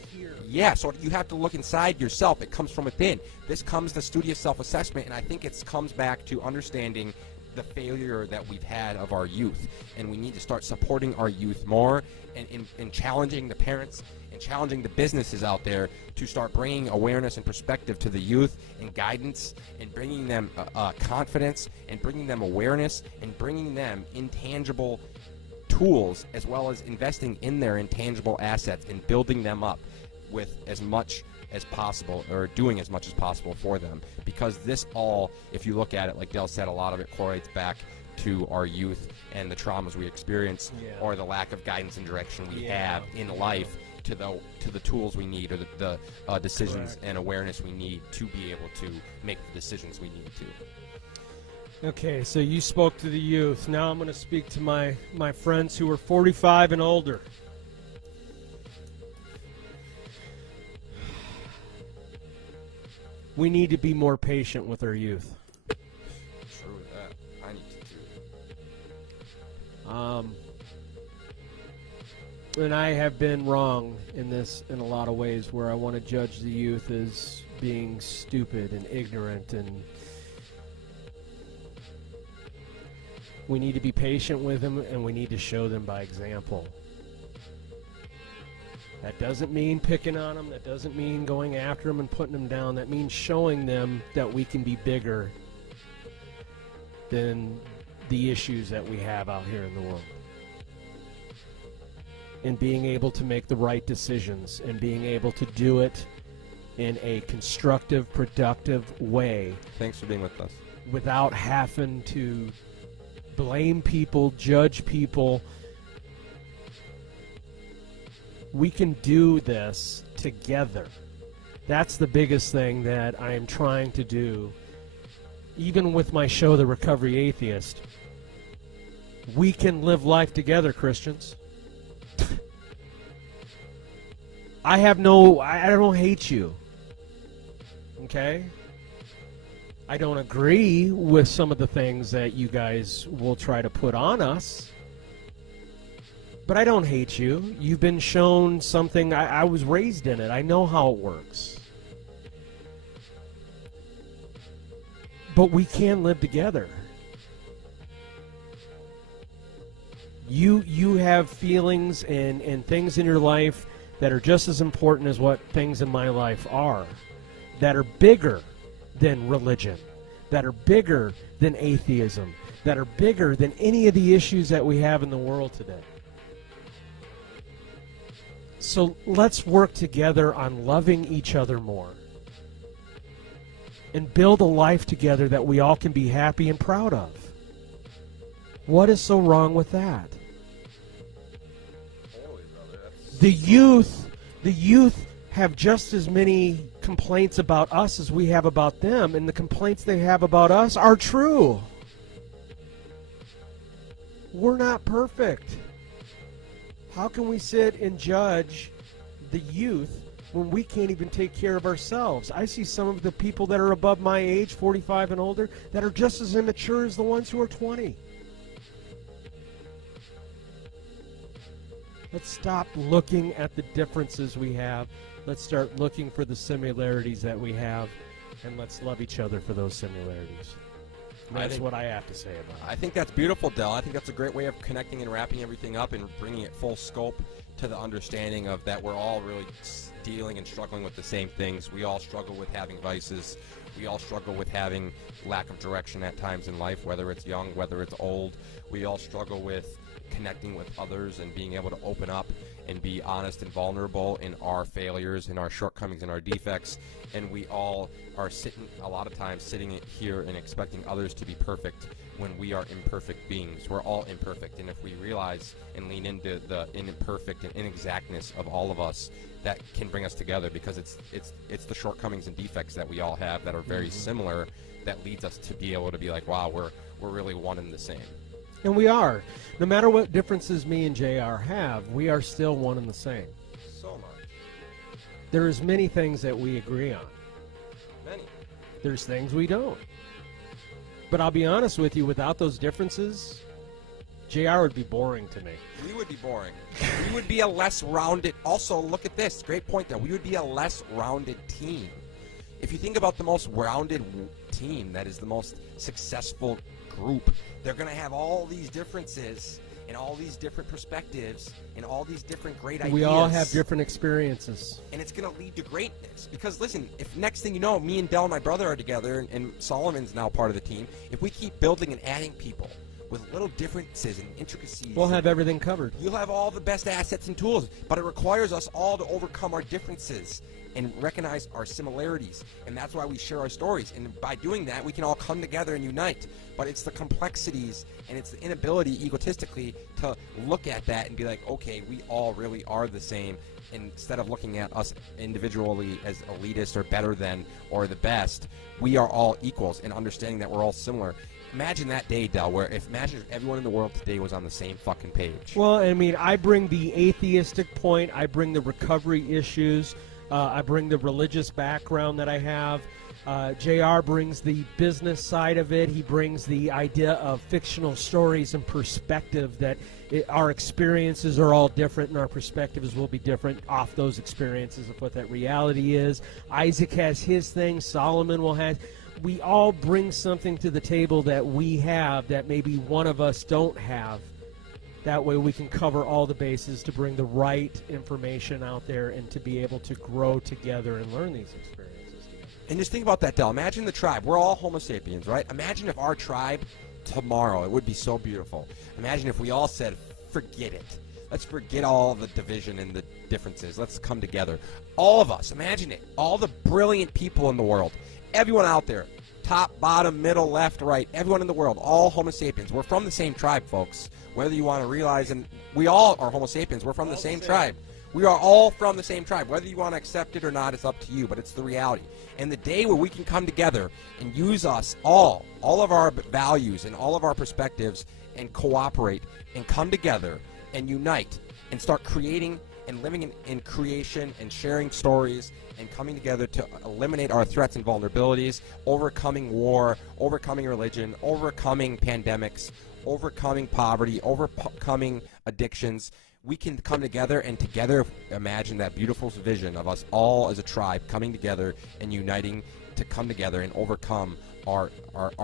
Yeah, so you have to look inside yourself. It comes from within. This comes to studious self-assessment, and I think it comes back to understanding the failure that we've had of our youth. And we need to start supporting our youth more and challenging the parents and challenging the businesses out there to start bringing awareness and perspective to the youth and guidance and bringing them confidence and bringing them awareness and bringing them intangible tools, as well as investing in their intangible assets and building them up with as much as possible, or doing as much as possible for them. Because this all, if you look at it, like Del said, a lot of it correlates back to our youth and the traumas we experience, or the lack of guidance and direction we have in life, to the tools we need, or the decisions and awareness we need to be able to make the decisions we need to. Okay, so you spoke to the youth. Now I'm going to speak to my friends who are 45 and older. we need to be more patient with our youth. True that. I need to. And I have been wrong in this in a lot of ways, where I want to judge the youth as being stupid and ignorant, and we need to be patient with them, and we need to show them by example. That doesn't mean picking on them. That doesn't mean going after them and putting them down. That means showing them that we can be bigger than the issues that we have out here in the world. And being able to make the right decisions and being able to do it in a constructive, productive way. Thanks for being with us. Without having to blame people, judge people. We can do this together. That's the biggest thing that I am trying to do. Even with my show, The Recovery Atheist, we can live life together, Christians. I don't hate you. Okay? I don't agree with some of the things that you guys will try to put on us. But I don't hate you. You've been shown something. I was raised in it. I know how it works. But we can live together. You have feelings and things in your life that are just as important as what things in my life are, that are bigger than religion, that are bigger than atheism, that are bigger than any of the issues that we have in the world today. So let's work together on loving each other more and build a life together that we all can be happy and proud of. What is so wrong with that? The youth have just as many complaints about us as we have about them, and the complaints they have about us are true. We're not perfect. How can we sit and judge the youth when we can't even take care of ourselves? I see some of the people that are above my age, 45 and older, that are just as immature as the ones who are 20. Let's stop looking at the differences we have. Let's start looking for the similarities that we have, and let's love each other for those similarities. That's what I have to say about it. I think that's beautiful, Del. I think that's a great way of connecting and wrapping everything up and bringing it full scope to the understanding of that we're all really dealing and struggling with the same things. We all struggle with having vices. We all struggle with having lack of direction at times in life, whether it's young, whether it's old. We all struggle with connecting with others and being able to open up and be honest and vulnerable in our failures, in our shortcomings, and our defects. And we all are a lot of times sitting here and expecting others to be perfect when we are imperfect beings. We're all imperfect, and if we realize and lean into the imperfect and inexactness of all of us, that can bring us together, because it's the shortcomings and defects that we all have that are very similar that leads us to be able to be like, wow, we're really one and the same. And we are. No matter what differences me and JR have, we are still one and the same. So much. There's many things that we agree on. Many. There's things we don't. But I'll be honest with you, without those differences, JR would be boring to me. We would be boring. We would be a less rounded. Also, look at this. Great point there. We would be a less rounded team. If you think about the most rounded team, that is the most successful group, they're going to have all these differences and all these different perspectives and all these different great ideas. We all have different experiences. And it's going to lead to greatness. Because, listen, if next thing you know, me and Del, my brother, are together, and Solomon's now part of the team, if we keep building and adding people with little differences and intricacies, we'll have everything covered. You'll have all the best assets and tools, but it requires us all to overcome our differences and recognize our similarities, and that's why we share our stories. And by doing that, we can all come together and unite. But it's the complexities and it's the inability, egotistically, to look at that and be like, okay, we all really are the same, instead of looking at us individually as elitist or better than or the best. We are all equals, and understanding that we're all similar. Imagine that day, Del, imagine if everyone in the world today was on the same fucking page. Well, I mean, I bring the atheistic point, I bring the recovery issues, I bring the religious background that I have. JR brings the business side of it. He brings the idea of fictional stories and perspective that our experiences are all different and our perspectives will be different off those experiences of what that reality is. Isaac has his thing. Solomon will have. We all bring something to the table that we have that maybe one of us don't have. That way we can cover all the bases to bring the right information out there and to be able to grow together and learn these experiences together. And just think about that, Del. Imagine the tribe. We're all Homo sapiens, right? Imagine if our tribe tomorrow, it would be so beautiful. Imagine if we all said, forget it. Let's forget all the division and the differences. Let's come together. All of us, imagine it. All the brilliant people in the world. Everyone out there. Top, bottom, middle, left, right. Everyone in the world. All Homo sapiens. We're from the same tribe, folks. Whether you want to realize, and we all are Homo sapiens. We're from the same tribe. We are all from the same tribe. Whether you want to accept it or not, it's up to you, but it's the reality. And the day where we can come together and use us all of our values and all of our perspectives and cooperate and come together and unite and start creating and living in creation and sharing stories and coming together to eliminate our threats and vulnerabilities, overcoming war, overcoming religion, overcoming pandemics, overcoming poverty, overcoming addictions. We can come together and together imagine that beautiful vision of us all as a tribe coming together and uniting to come together and overcome our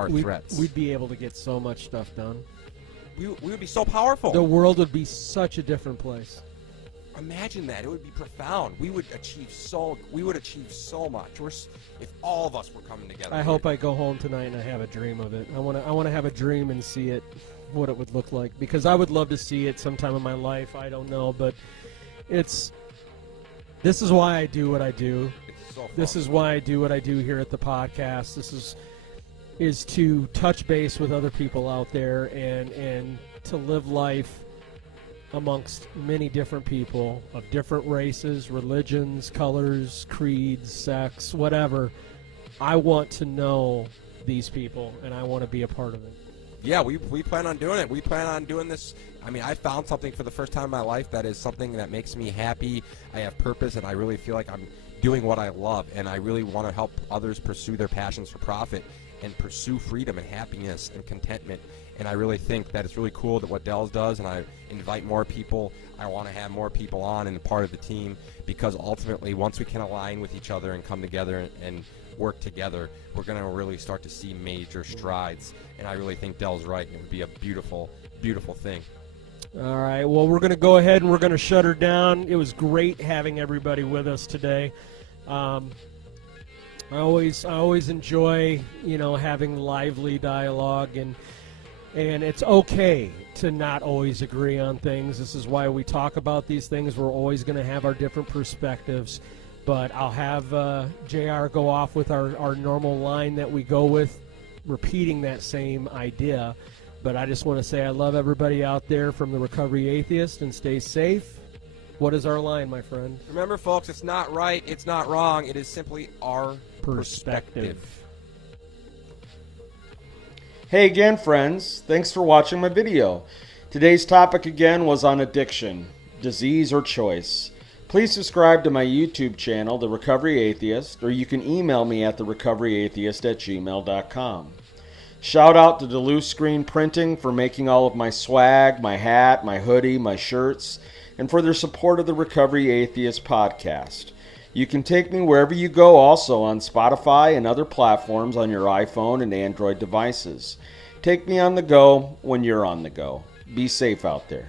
threats. We'd be able to get so much stuff done. We would be so powerful. The world would be such a different place. Imagine that. It would be profound. We would achieve so much. If all of us were coming together. I hope I go home tonight and I have a dream of it. I want to have a dream and see it, what it would look like, because I would love to see it sometime in my life. I don't know, but this is why I do what I do. It's so fun. This is why I do what I do here at the podcast. This is to touch base with other people out there and to live life amongst many different people of different races, religions, colors, creeds, sex, whatever. I want to know these people, and I want to be a part of it. Yeah, we plan on doing it. We plan on doing this. I mean, I found something for the first time in my life that is something that makes me happy. I have purpose, and I really feel like I'm doing what I love, and I really want to help others pursue their passions for profit and pursue freedom and happiness and contentment. And I really think that it's really cool that what Dells does, and I invite more people. I want to have more people on and part of the team, because ultimately once we can align with each other and come together and work together, we're going to really start to see major strides. And I really think Dell's right, and it would be a beautiful, beautiful thing. All right, well, we're going to go ahead and we're going to shut her down. It was great having everybody with us today. I always enjoy, having lively dialogue, and it's okay to not always agree on things. This is why we talk about these things. We're always going to have our different perspectives, but I'll have JR go off with our normal line that we go with, repeating that same idea. But I just want to say I love everybody out there from the Recovery Atheist, and stay safe. What is our line, my friend? Remember, folks, it's not right, it's not wrong. It is simply our perspective. Hey again, friends. Thanks for watching my video. Today's topic again was on addiction, disease, or choice. Please subscribe to my YouTube channel, The Recovery Atheist, or you can email me at therecoveryatheist@gmail.com. Shout out to Duluth Screen Printing for making all of my swag, my hat, my hoodie, my shirts, and for their support of the Recovery Atheist podcast. You can take me wherever you go, also on Spotify and other platforms on your iPhone and Android devices. Take me on the go when you're on the go. Be safe out there.